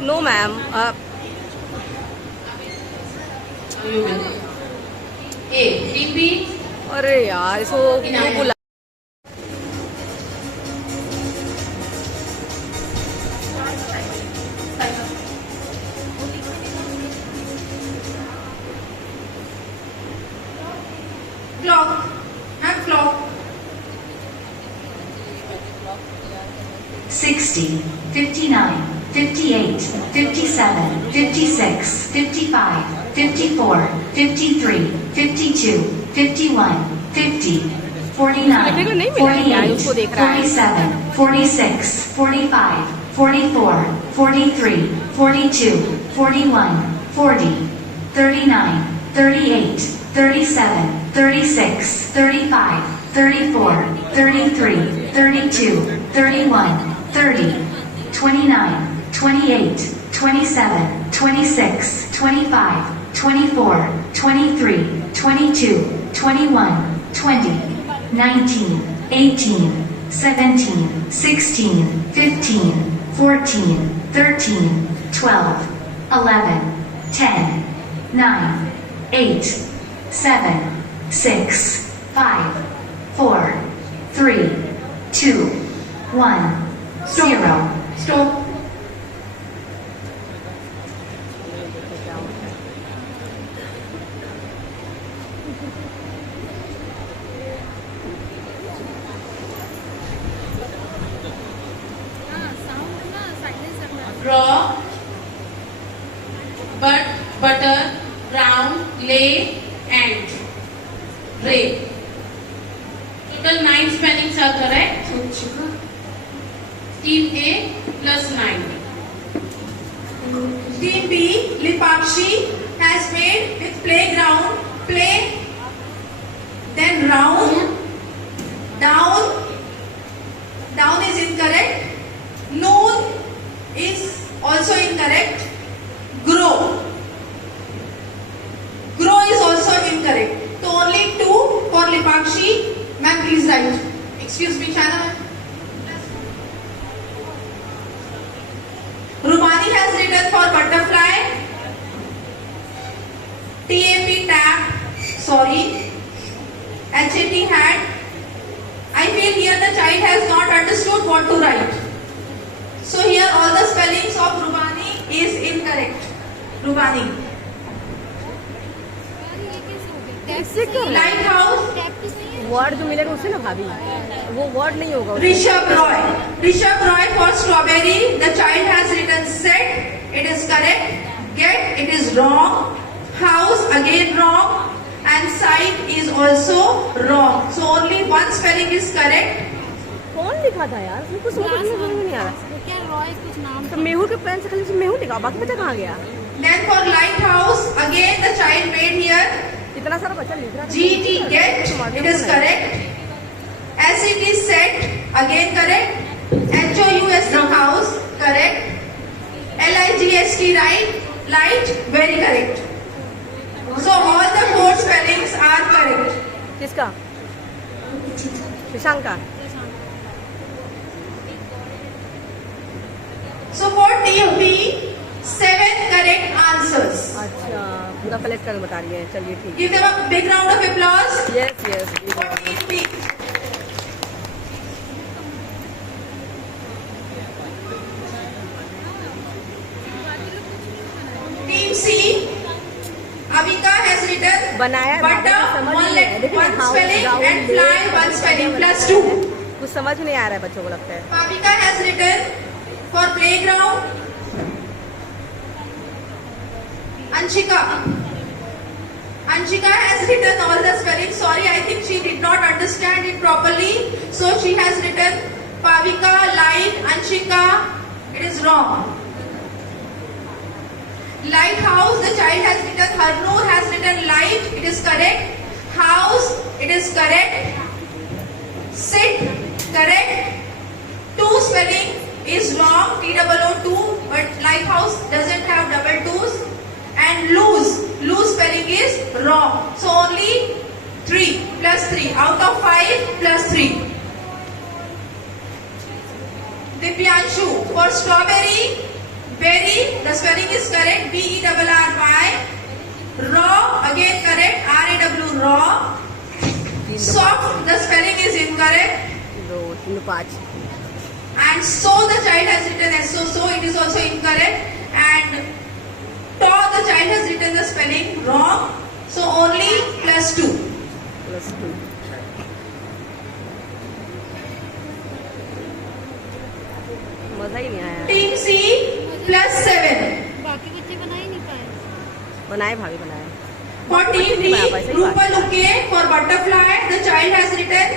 no ma'am. you will. A. Team B. अरे यार इसको क्यों बुला. Clock. And clock. 60, 59, 58, 57, 56, 55, 54, 53, 52, 51, 50, 49, लिखने को नहीं मिला है यार, 48, उसको देख रहा है. 47, 46, 45, 44, 43, 42, 41, 40, 39, 38, 37, 36, 35, 34, 33, 32, 31, 30, 29, 28, 27, 26, 25, 24, 23, 22, 21, 20, 19, 18, 17, 16, 15, 14, 13, 12, 11, 10, 9, 8, 7, 6, 5, 4, 3, 2, 1, 0. Stop. हाँ साउंड ना साइलेंस रखना है Draw, butter, round, lay, and ray. Total 9 spellings are correct. Team A plus 9. Team B, Lipakshi, has made with playground, play, then round, down is incorrect, noon is also incorrect, grow is also incorrect. So only 2 for Lipakshi. Ma'am, please write. Excuse me, Shana. Rubani has written for butterfly. TAP tap. Sorry. HAT hat. I feel here the child has not understood what to write. So here all the spellings of Rubani is incorrect. Rubani. ये कैसे हो गया Lighthouse. Tap तो सही है word जो मिलेगा उससे ना भाभी, वो वर्ड नहीं होगा उसमें। Rishabh Roy for strawberry. The child has written set. It is correct. Get, it is wrong. House, again wrong. And sight is also wrong. So only one spelling is correct. कौन लिखा था यार, मेरे को समझ में नहीं आ रहा। वो क्या रॉय कुछ नाम तो मेहू के पेन से खाली उसमें मेहू लिखा, बाकी बच्चा कहाँ गया? Then for lighthouse, again the child made here. इतना सारा बच्चा लिख रहा है। GT, get, it is correct. SET, set, again correct. HOUST, house, correct. LIGST, right, light, very correct. So all the 4 spellings are correct. किसका? शशांक का। So for team B, 7 correct answers. अच्छा, पूरा कलेक्ट कर बता रही है, चलिए ठीक Give them a big round of applause है। Yes for team B. Team C, Avika has written बनाया है, butter, समझ one नहीं है, let लेकिन one house, spelling ground, and lake, fly one spelling plus 2. कुछ समझ नहीं आ रहा है बच्चों को, लगता है। Pavika has written for playground. Anshika has written all the spelling. Sorry, I think she did not understand it properly. So she has written Pavika, light, Anshika. It is wrong. Lighthouse, the child has written, Harnoor has written light. It is correct. House, it is correct. Sit, correct. 2 spelling is wrong, TOO2, but lighthouse doesn't have double 2's. And lose spelling is wrong. So only 3 plus 3 out of 5 plus 3. Divyanshu, for strawberry, berry, the spelling is correct, BERRY. Raw, again correct, RAW, raw. Soft, the spelling is incorrect. 2, 3, 5। And so the child has written so it is also incorrect. And the child has written the spelling wrong. So only plus 2. Plus 2। मजा ही नहीं आया। Team C plus 7. बाकी बच्चे बना ही नहीं पाए बनाए भाभी, बनाए। For team D, Rupal Uke, for butterfly, the child has written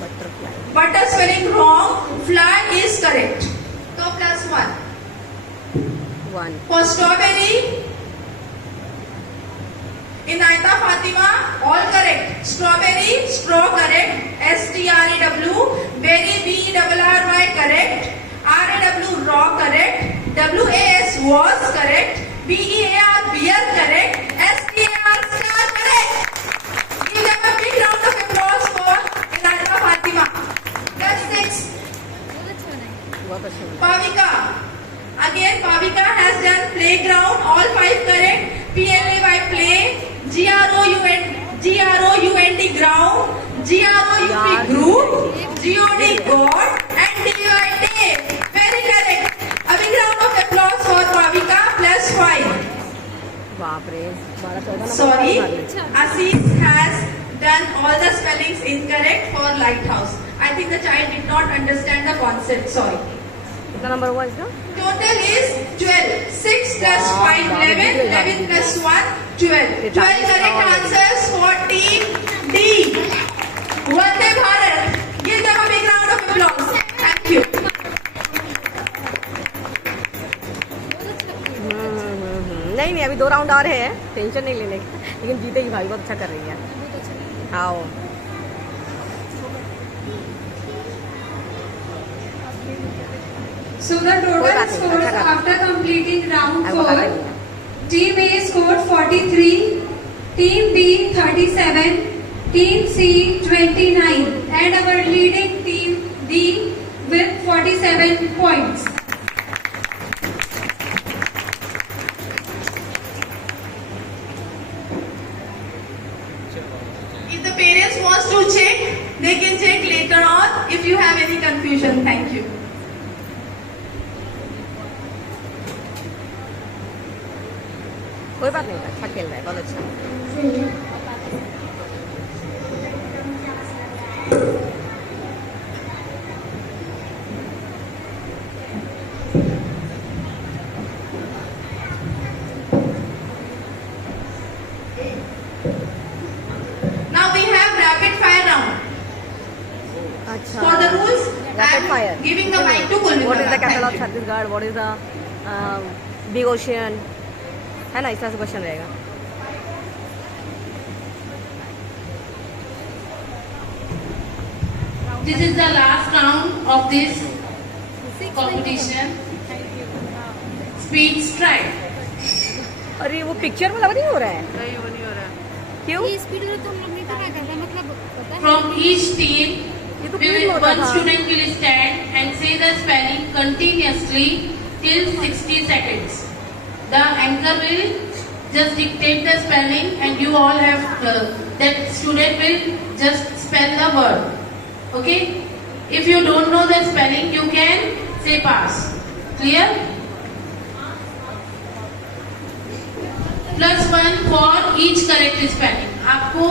butterfly. butter spelling wrong, fly is correct. So plus 1. 1। For strawberry, Inaita Fatima, all correct. Strawberry, straw correct. STREW, berry, BERRY correct. RAW, raw correct. WAS was correct. BEAR beer correct. STAR star correct. Give them a big round of applause for Elijah Fatima. Plus 6. बहुत अच्छा है। Pavika. Again, Pavika has done playground. All 5 correct. PLAY play. GROUND ground. GROUP group. GOD God. And DY day. Very correct. A big round of applause for Pavika. Plus 5. बाप रे 12-14 Sorry, Asis has done all the spellings incorrect for lighthouse. I think the child did not understand the concept. Sorry. कितना number हुआ इसका? Total is 12. 6 plus 5, 11. 11 plus 1, 12. 12 correct answers for team D. Vande Bharat. Give them a big round of applause. Thank you. नहीं नहीं, अभी 2 round और है, tension नहीं लेने की, लेकिन जीतेगी भाई, बहुत अच्छा कर रही है। आओ So the total scores after completing round 4, Team A scored 43, Team B 37, Team C 29, and our leading Team D with 47 points. If the parents wants to check, they can check later on if you have any confusion. Thank you. कोई बात नहीं, अच्छा खेल रहा है, बहुत अच्छा। Now we have rapid fire round. अच्छा For the rules, I Rapid am fire. giving the mic to Kulwinda. What is the capital of Thank you. Chhattisgarh? What is the big ocean? है ना, इस तरह से क्वेश्चन रहेगा। This is the last round of this competition. Speed strike. अरे वो picture में लग नहीं हो रहा है? नहीं वो नहीं हो रहा। क्यों? ये स्पीड में तो हम लोग नहीं पता कर रहे, मतलब पता है From each team, ये तो we फिल्म will, होता one था। student will stand and say the spelling continuously till 60 seconds. The anchor will just dictate the spelling and you all have, that student will just spell the word. Okay? If you don't know the spelling, you can say pass. Clear? +1 for each correct spelling. आपको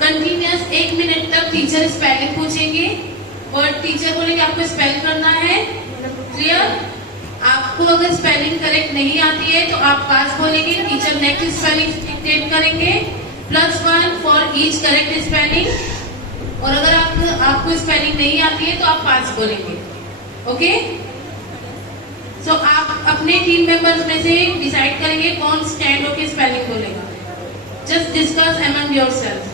continuous 1 minute तक teacher spelling पूछेंगे, word teacher बोलेंगे आपको spell करना है। Clear? आपको अगर spelling correct नहीं आती है तो आप पास बोलेंगे, टीचर नेक्स्ट स्पेलिंग डिक्टेट करेंगे। +1 फॉर ईच करेक्ट स्पेलिंग। और अगर आपको स्पेलिंग नहीं आती है तो आप पास बोलेंगे। ओके? सो आप अपने टीम मेंबर्स में से डिसाइड करेंगे कौन स्टैंड होके स्पेलिंग बोलेगा। Just discuss among yourself.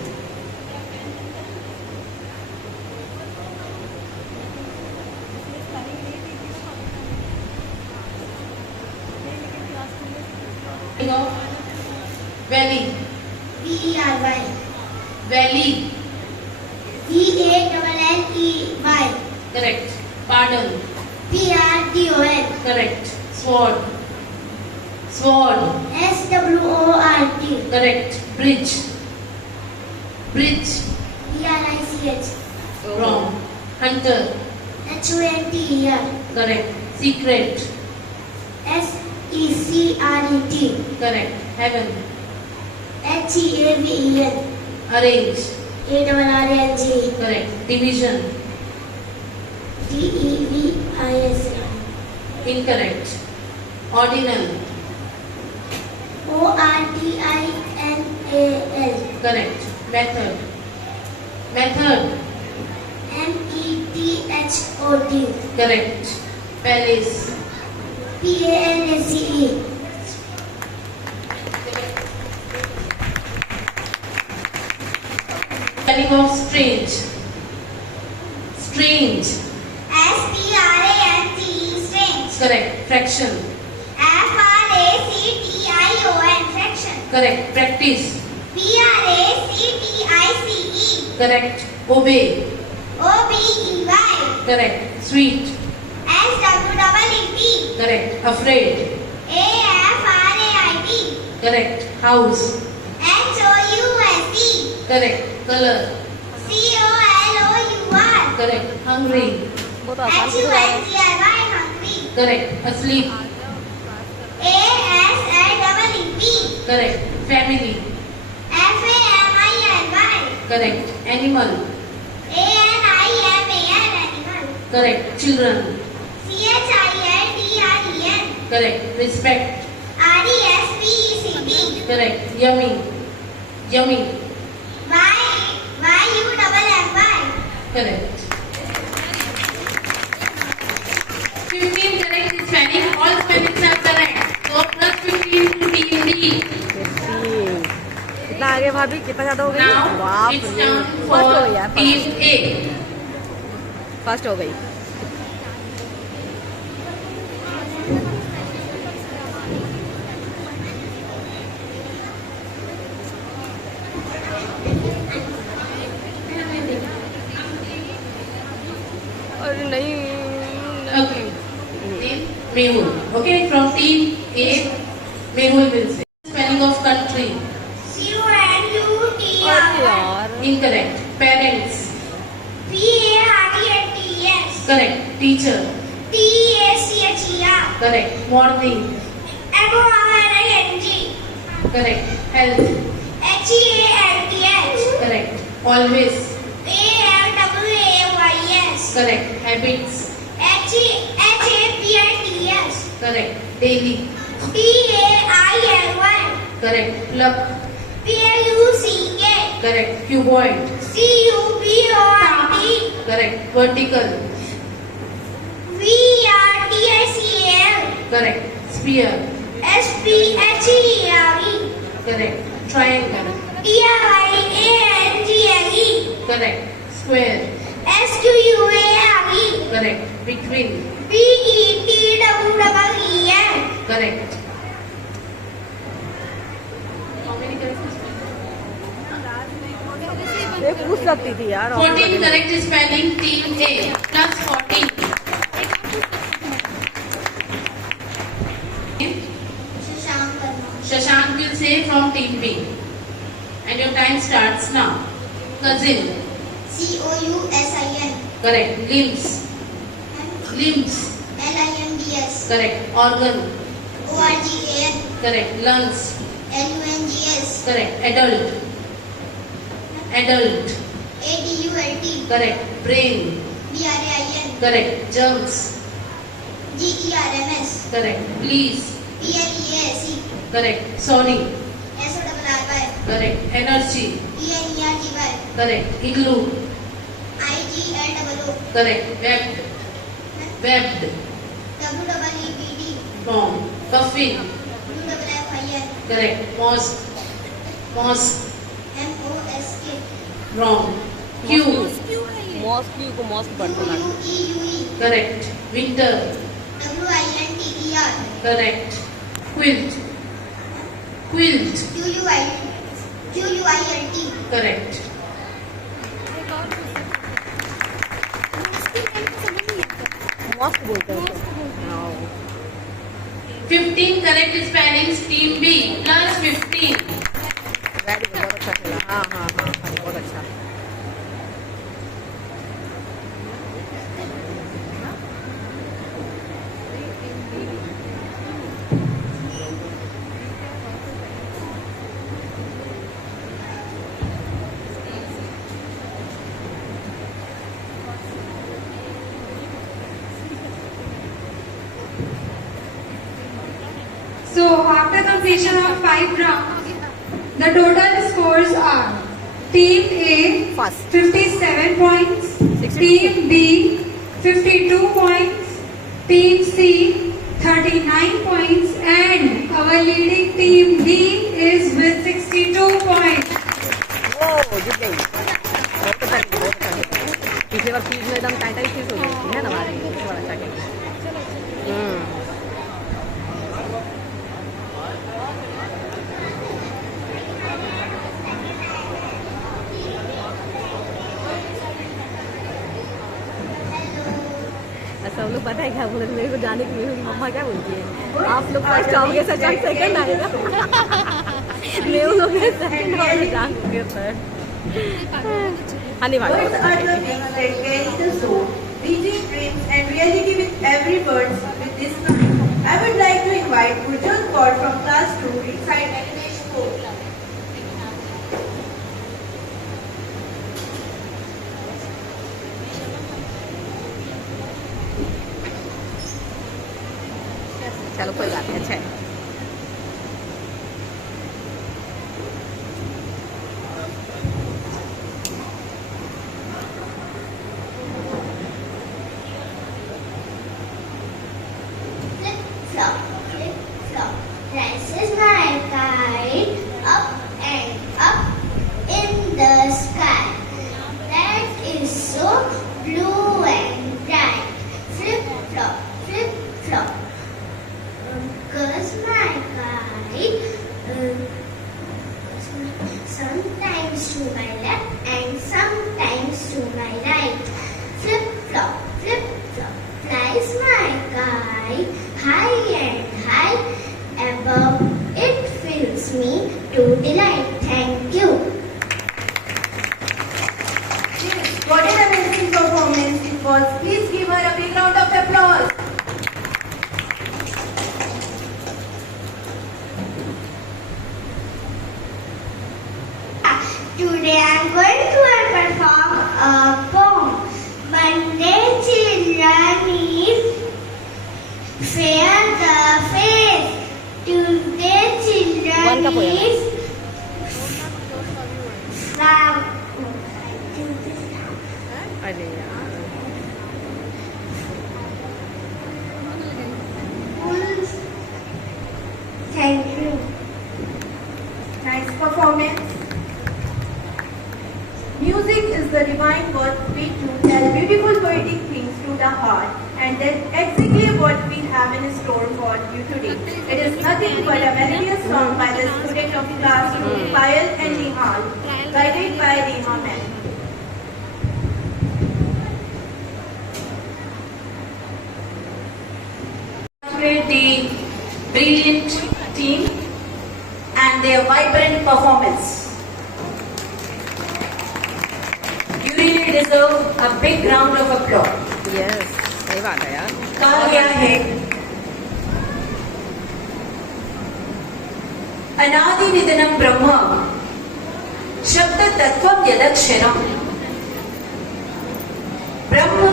Valley. VERY. Valley. VALLEY. Correct. Pardon. PRDON. Correct. Sword. Sword. SWORD. Correct. Bridge. Bridge. BRICH. Wrong. Hunter. HUNTER. Correct. Secret. SECRET. Correct. Heaven. HEAVEN. Arrange. ARRANGE. Correct. Division. DEVIS. Incorrect. Ordinal. ORDINAL. Correct. Method. Method. METHOD. Correct. Palace. PALACE. Spelling of strange. Strange. STRANGE. Strange. Correct. Fraction. Fraction. Fraction. Correct. Practice. Practice. Correct. Obey. Obey. Correct. Sweet. SWEET. Correct. Afraid. AFRAID. Correct. House. HOUSE. Correct. Color. COLOUR. Correct. Hungry. वो तो आसान से HUNGRY. Hungry. Correct. Asleep. ASLEEP. Correct. Family. FAMILY. Correct. Animal. ANIMAL. Animal. Correct. Children. CHILDREN. Correct. Respect. RESPECT. Correct. Yummy. Yummy. YUMMY. Correct. 15 correct spelling. All spellings are correct. So plus 15 to team B. कितना आगे भाभी, कितना ज्यादा हो गई? Now बाप it's रे, time first हो गई for यार, team A. फर्स्ट हो गई। अरे नहीं, Okay. Team Mehul. Okay, from team A, Mehul will say. Spelling of country. अरे CUNUTR. यार, Incorrect. Parents. PARENTS. Correct. Teacher. TACHER. Correct. Morning. MORNING. Correct. Health. HEALTH. Correct. Always. ALWAYS. Correct. Habits. HAPITS. Correct. Daily. DAILY. Correct. Pluck. PLUCK. Correct. Cuboid. CUBOID. Correct. Vertical. VRTICAL. Correct. Sphere. SPHERE. Correct. Triangle. TRIANGLE. Correct. Square. SQUARE. Correct. Between. BETWEEN. Correct. How many correct spelling? ये पूछ सकती थी यार। 14 correct spelling. Team A. Plus 14. Shashank will say from team B. And your time starts now. Cousin. COUSIN. Correct. Limbs. Limbs. LIMBS. Correct. Organ. ORGAN. Correct. Lungs. LUNGS. Correct. Adult. Adult. ADULT. Correct. Brain. BRAIN. Correct. Germs. GERMS. Correct. Please. PLEAC. Correct. Sorry. SORRY. Correct. Energy. ENERGY. Correct. Igloo. IGLOO. Correct. Webbed. Webbed. WEEBD. Wrong. Coffin. WFIN. Correct. Mosque. Mosque. MOSK. Wrong. Q. Mosque को mosque पढ़ते ना। QUEUE. Correct. Winter. WINTER. Correct. Quilt. Quilt. QUILT. Correct. Mosque बोलते हैं उसको। हाँ। 15 correct spellings. Team B. Plus 15. Very good, बहुत अच्छा खेला। हाँ हाँ हाँ हाँ, बहुत अच्छा। So after completion of 5 rounds, the total scores are Team A First. 57 points, 62. Team B 52 points, Team C 39 points, and our leading Team D is with 62 points. ओ जीत गई। बहुत अच्छा खेला, बहुत अच्छा खेला। पिछले बार फीस में एकदम टाइट फीस हो गई थी, है ना हमारी? इस बार अच्छा खेला। हम लोग पता है क्या बोले मेरे को जाने की मेरी मम्मा क्या बोलती है आप लोग फर्स्ट आओगे सचिन सेकंड आएगा मैं उन लोग सेकंड और जाएंगे sir Words are the wings that carry the soul, reaching dreams and reality with every word with this line. I would like to invite Gurjot Kaur from class 2 to recite English quote. चलो कोई बात नहीं अच्छा है Flip, flop, rises my kite up and up in the sky. That is so blue and bright. Flip, flop, goes my kite. Sometimes to my left and sometimes to my right. Flip, flop, flies my kite. High and high above, it fills me to delight. Thank you. What an amazing performance it was. Please give her a big round of applause. Today I am going to perform a poem. Monday children is fair the face. Tuesday One ka children po yan. is from अरे यार schools. Thank you. Nice performance. Music is the divine word way to tell beautiful poetic things to the heart, and that's exactly what we have in store for you today. It is nothing but a melodious song by the student of class 2, Payal and Nihal, guided by Reema ma'am. The brilliant team and their vibrant performance. You really deserve a big round of applause. Yes सही बात है यार कहा गया है अनादि निधनम ब्रह्म शब्द तत्वम यदक्षरम ब्रह्म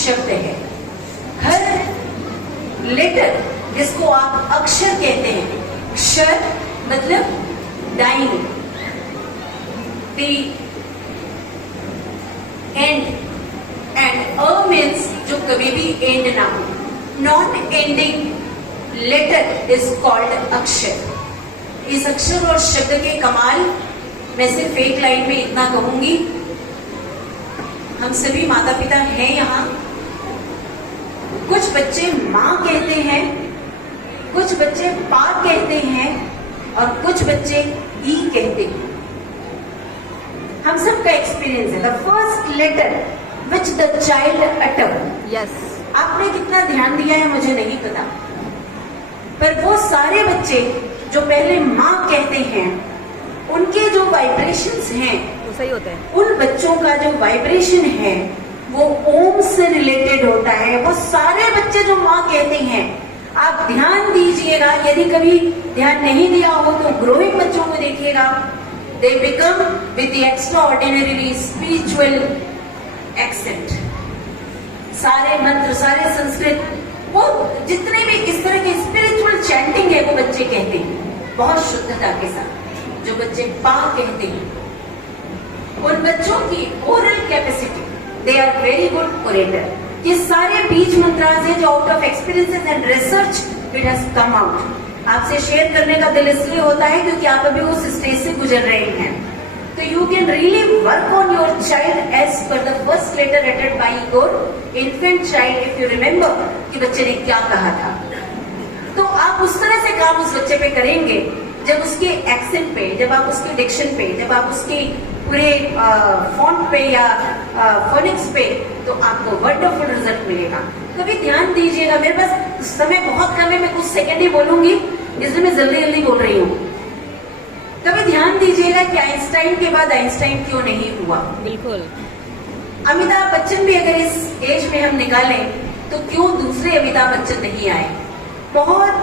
शब्द है हर लेटर जिसको आप अक्षर कहते हैं अक्षर मतलब dying the end end a means जो कभी भी एंड ना हो non ending letter is called अक्षर इस अक्षर और शब्द के कमाल मैं सिर्फ एक लाइन में इतना कहूंगी हम सभी माता पिता हैं यहाँ कुछ बच्चे माँ कहते हैं कुछ बच्चे पा कहते हैं और कुछ बच्चे ई कहते हैं हम सबका एक्सपीरियंस है the first letter which the child utter yes आपने कितना ध्यान दिया है मुझे नहीं पता पर वो सारे बच्चे जो पहले माँ कहते हैं उनके जो वाइब्रेशंस हैं वो सही होते हैं उन बच्चों का जो वाइब्रेशन है वो ओम से रिलेटेड होता है वो सारे बच्चे जो माँ कहते हैं आप ध्यान दीजिएगा यदि कभी ध्यान नहीं दिया हो तो ग्रोइंग बच्चों को देखिएगा they become with the extra ordinary spiritual accent सारे मंत्र सारे संस्कृत वो जितने भी इस तरह के स्पिरिचुअल चैंटिंग है वो बच्चे कहते हैं बहुत शुद्धता के साथ जो बच्चे पा कहते हैं उन बच्चों की oral capacity they are very good orator ये सारे बीज मंत्रास है जो out of experiences and research it has come out आपसे शेयर करने का दिल इसलिए होता है क्योंकि आप अभी उस स्टेज से गुजर रहे हैं तो you can really work on your child age पर द फर्स्ट लेटर अटेड by your infant child if you remember कि बच्चे ने क्या कहा था तो आप उस तरह से काम उस बच्चे पे करेंगे जब उसके एक्सेंट पे जब आप उसके डिक्शन पे जब आप उसकी पूरे फॉन्ट पे या फोनिक्स पे, तो आपको वंडरफुल रिजल्ट मिलेगा। कभी ध्यान दीजिएगा, मेरे पास समय बहुत कम है, मैं कुछ सेकंड ही बोलूंगी, इसलिए मैं जल्दी जल्दी बोल रही हूँ। कभी ध्यान दीजिएगा कि आइंस्टाइन के बाद आइंस्टाइन क्यों नहीं हुआ। बिल्कुल। अमिताभ बच्चन भी अगर इस एज में हम निकालें तो क्यों दूसरे अमिताभ बच्चन नहीं आए। बहुत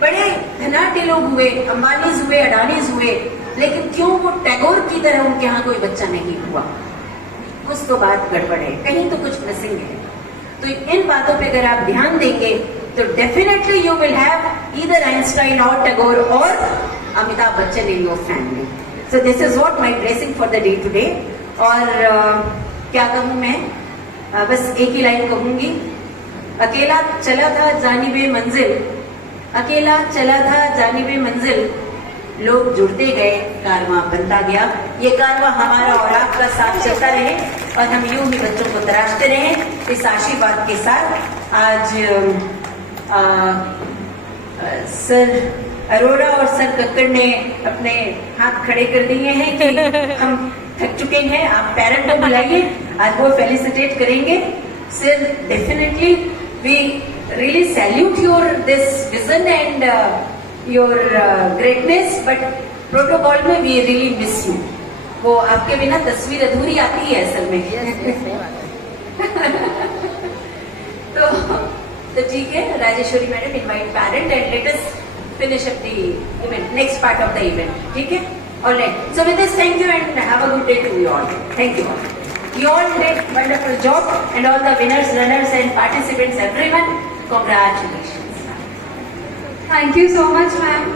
बड़े धनाढ्य लोग हुए, अंबानीज हुए, अडानीज हुए, लेकिन क्यों वो टैगोर की तरह उनके यहाँ कोई बच्चा नहीं हुआ। कुछ तो बात गड़बड़ है, कहीं तो कुछ मिसिंग है। तो इन बातों पे अगर आप ध्यान देंगे तो definitely you will have either Einstein और टैगोर और Amitabh Bachchan in your family. So this is what my blessing for the day today. और क्या कहूँ मैं, बस एक ही लाइन कहूंगी, अकेला चला था जानिबे मंजिल, अकेला चला था जानिबे मंजिल, लोग जुड़ते गए, कारवां बनता गया। ये कारवां हमारा और आपका साथ चलता रहे और हम यूं ही बच्चों को तराशते रहे। इस आशीर्वाद के साथ आज सर अरोड़ा और सर कक्कड़ ने अपने हाथ खड़े कर दिए हैं कि हम थक चुके हैं। आप पेरेंट को बुलाइए, आज वो फेलिसिटेट करेंगे। Sir definitely we really salute your this vision and your greatness, but protocol में we really miss you। वो आपके बिना तस्वीर अधूरी आती है असल में। तो ठीक है, Rajeshwari madam invite parent and let us finish up the event, next part of the event. ठीक है, alright. So with this thank you and have a good day to you all. Thank you all. You all did wonderful job, and all the winners, runners, and participants, everyone, congratulations. Thank you so much, ma'am.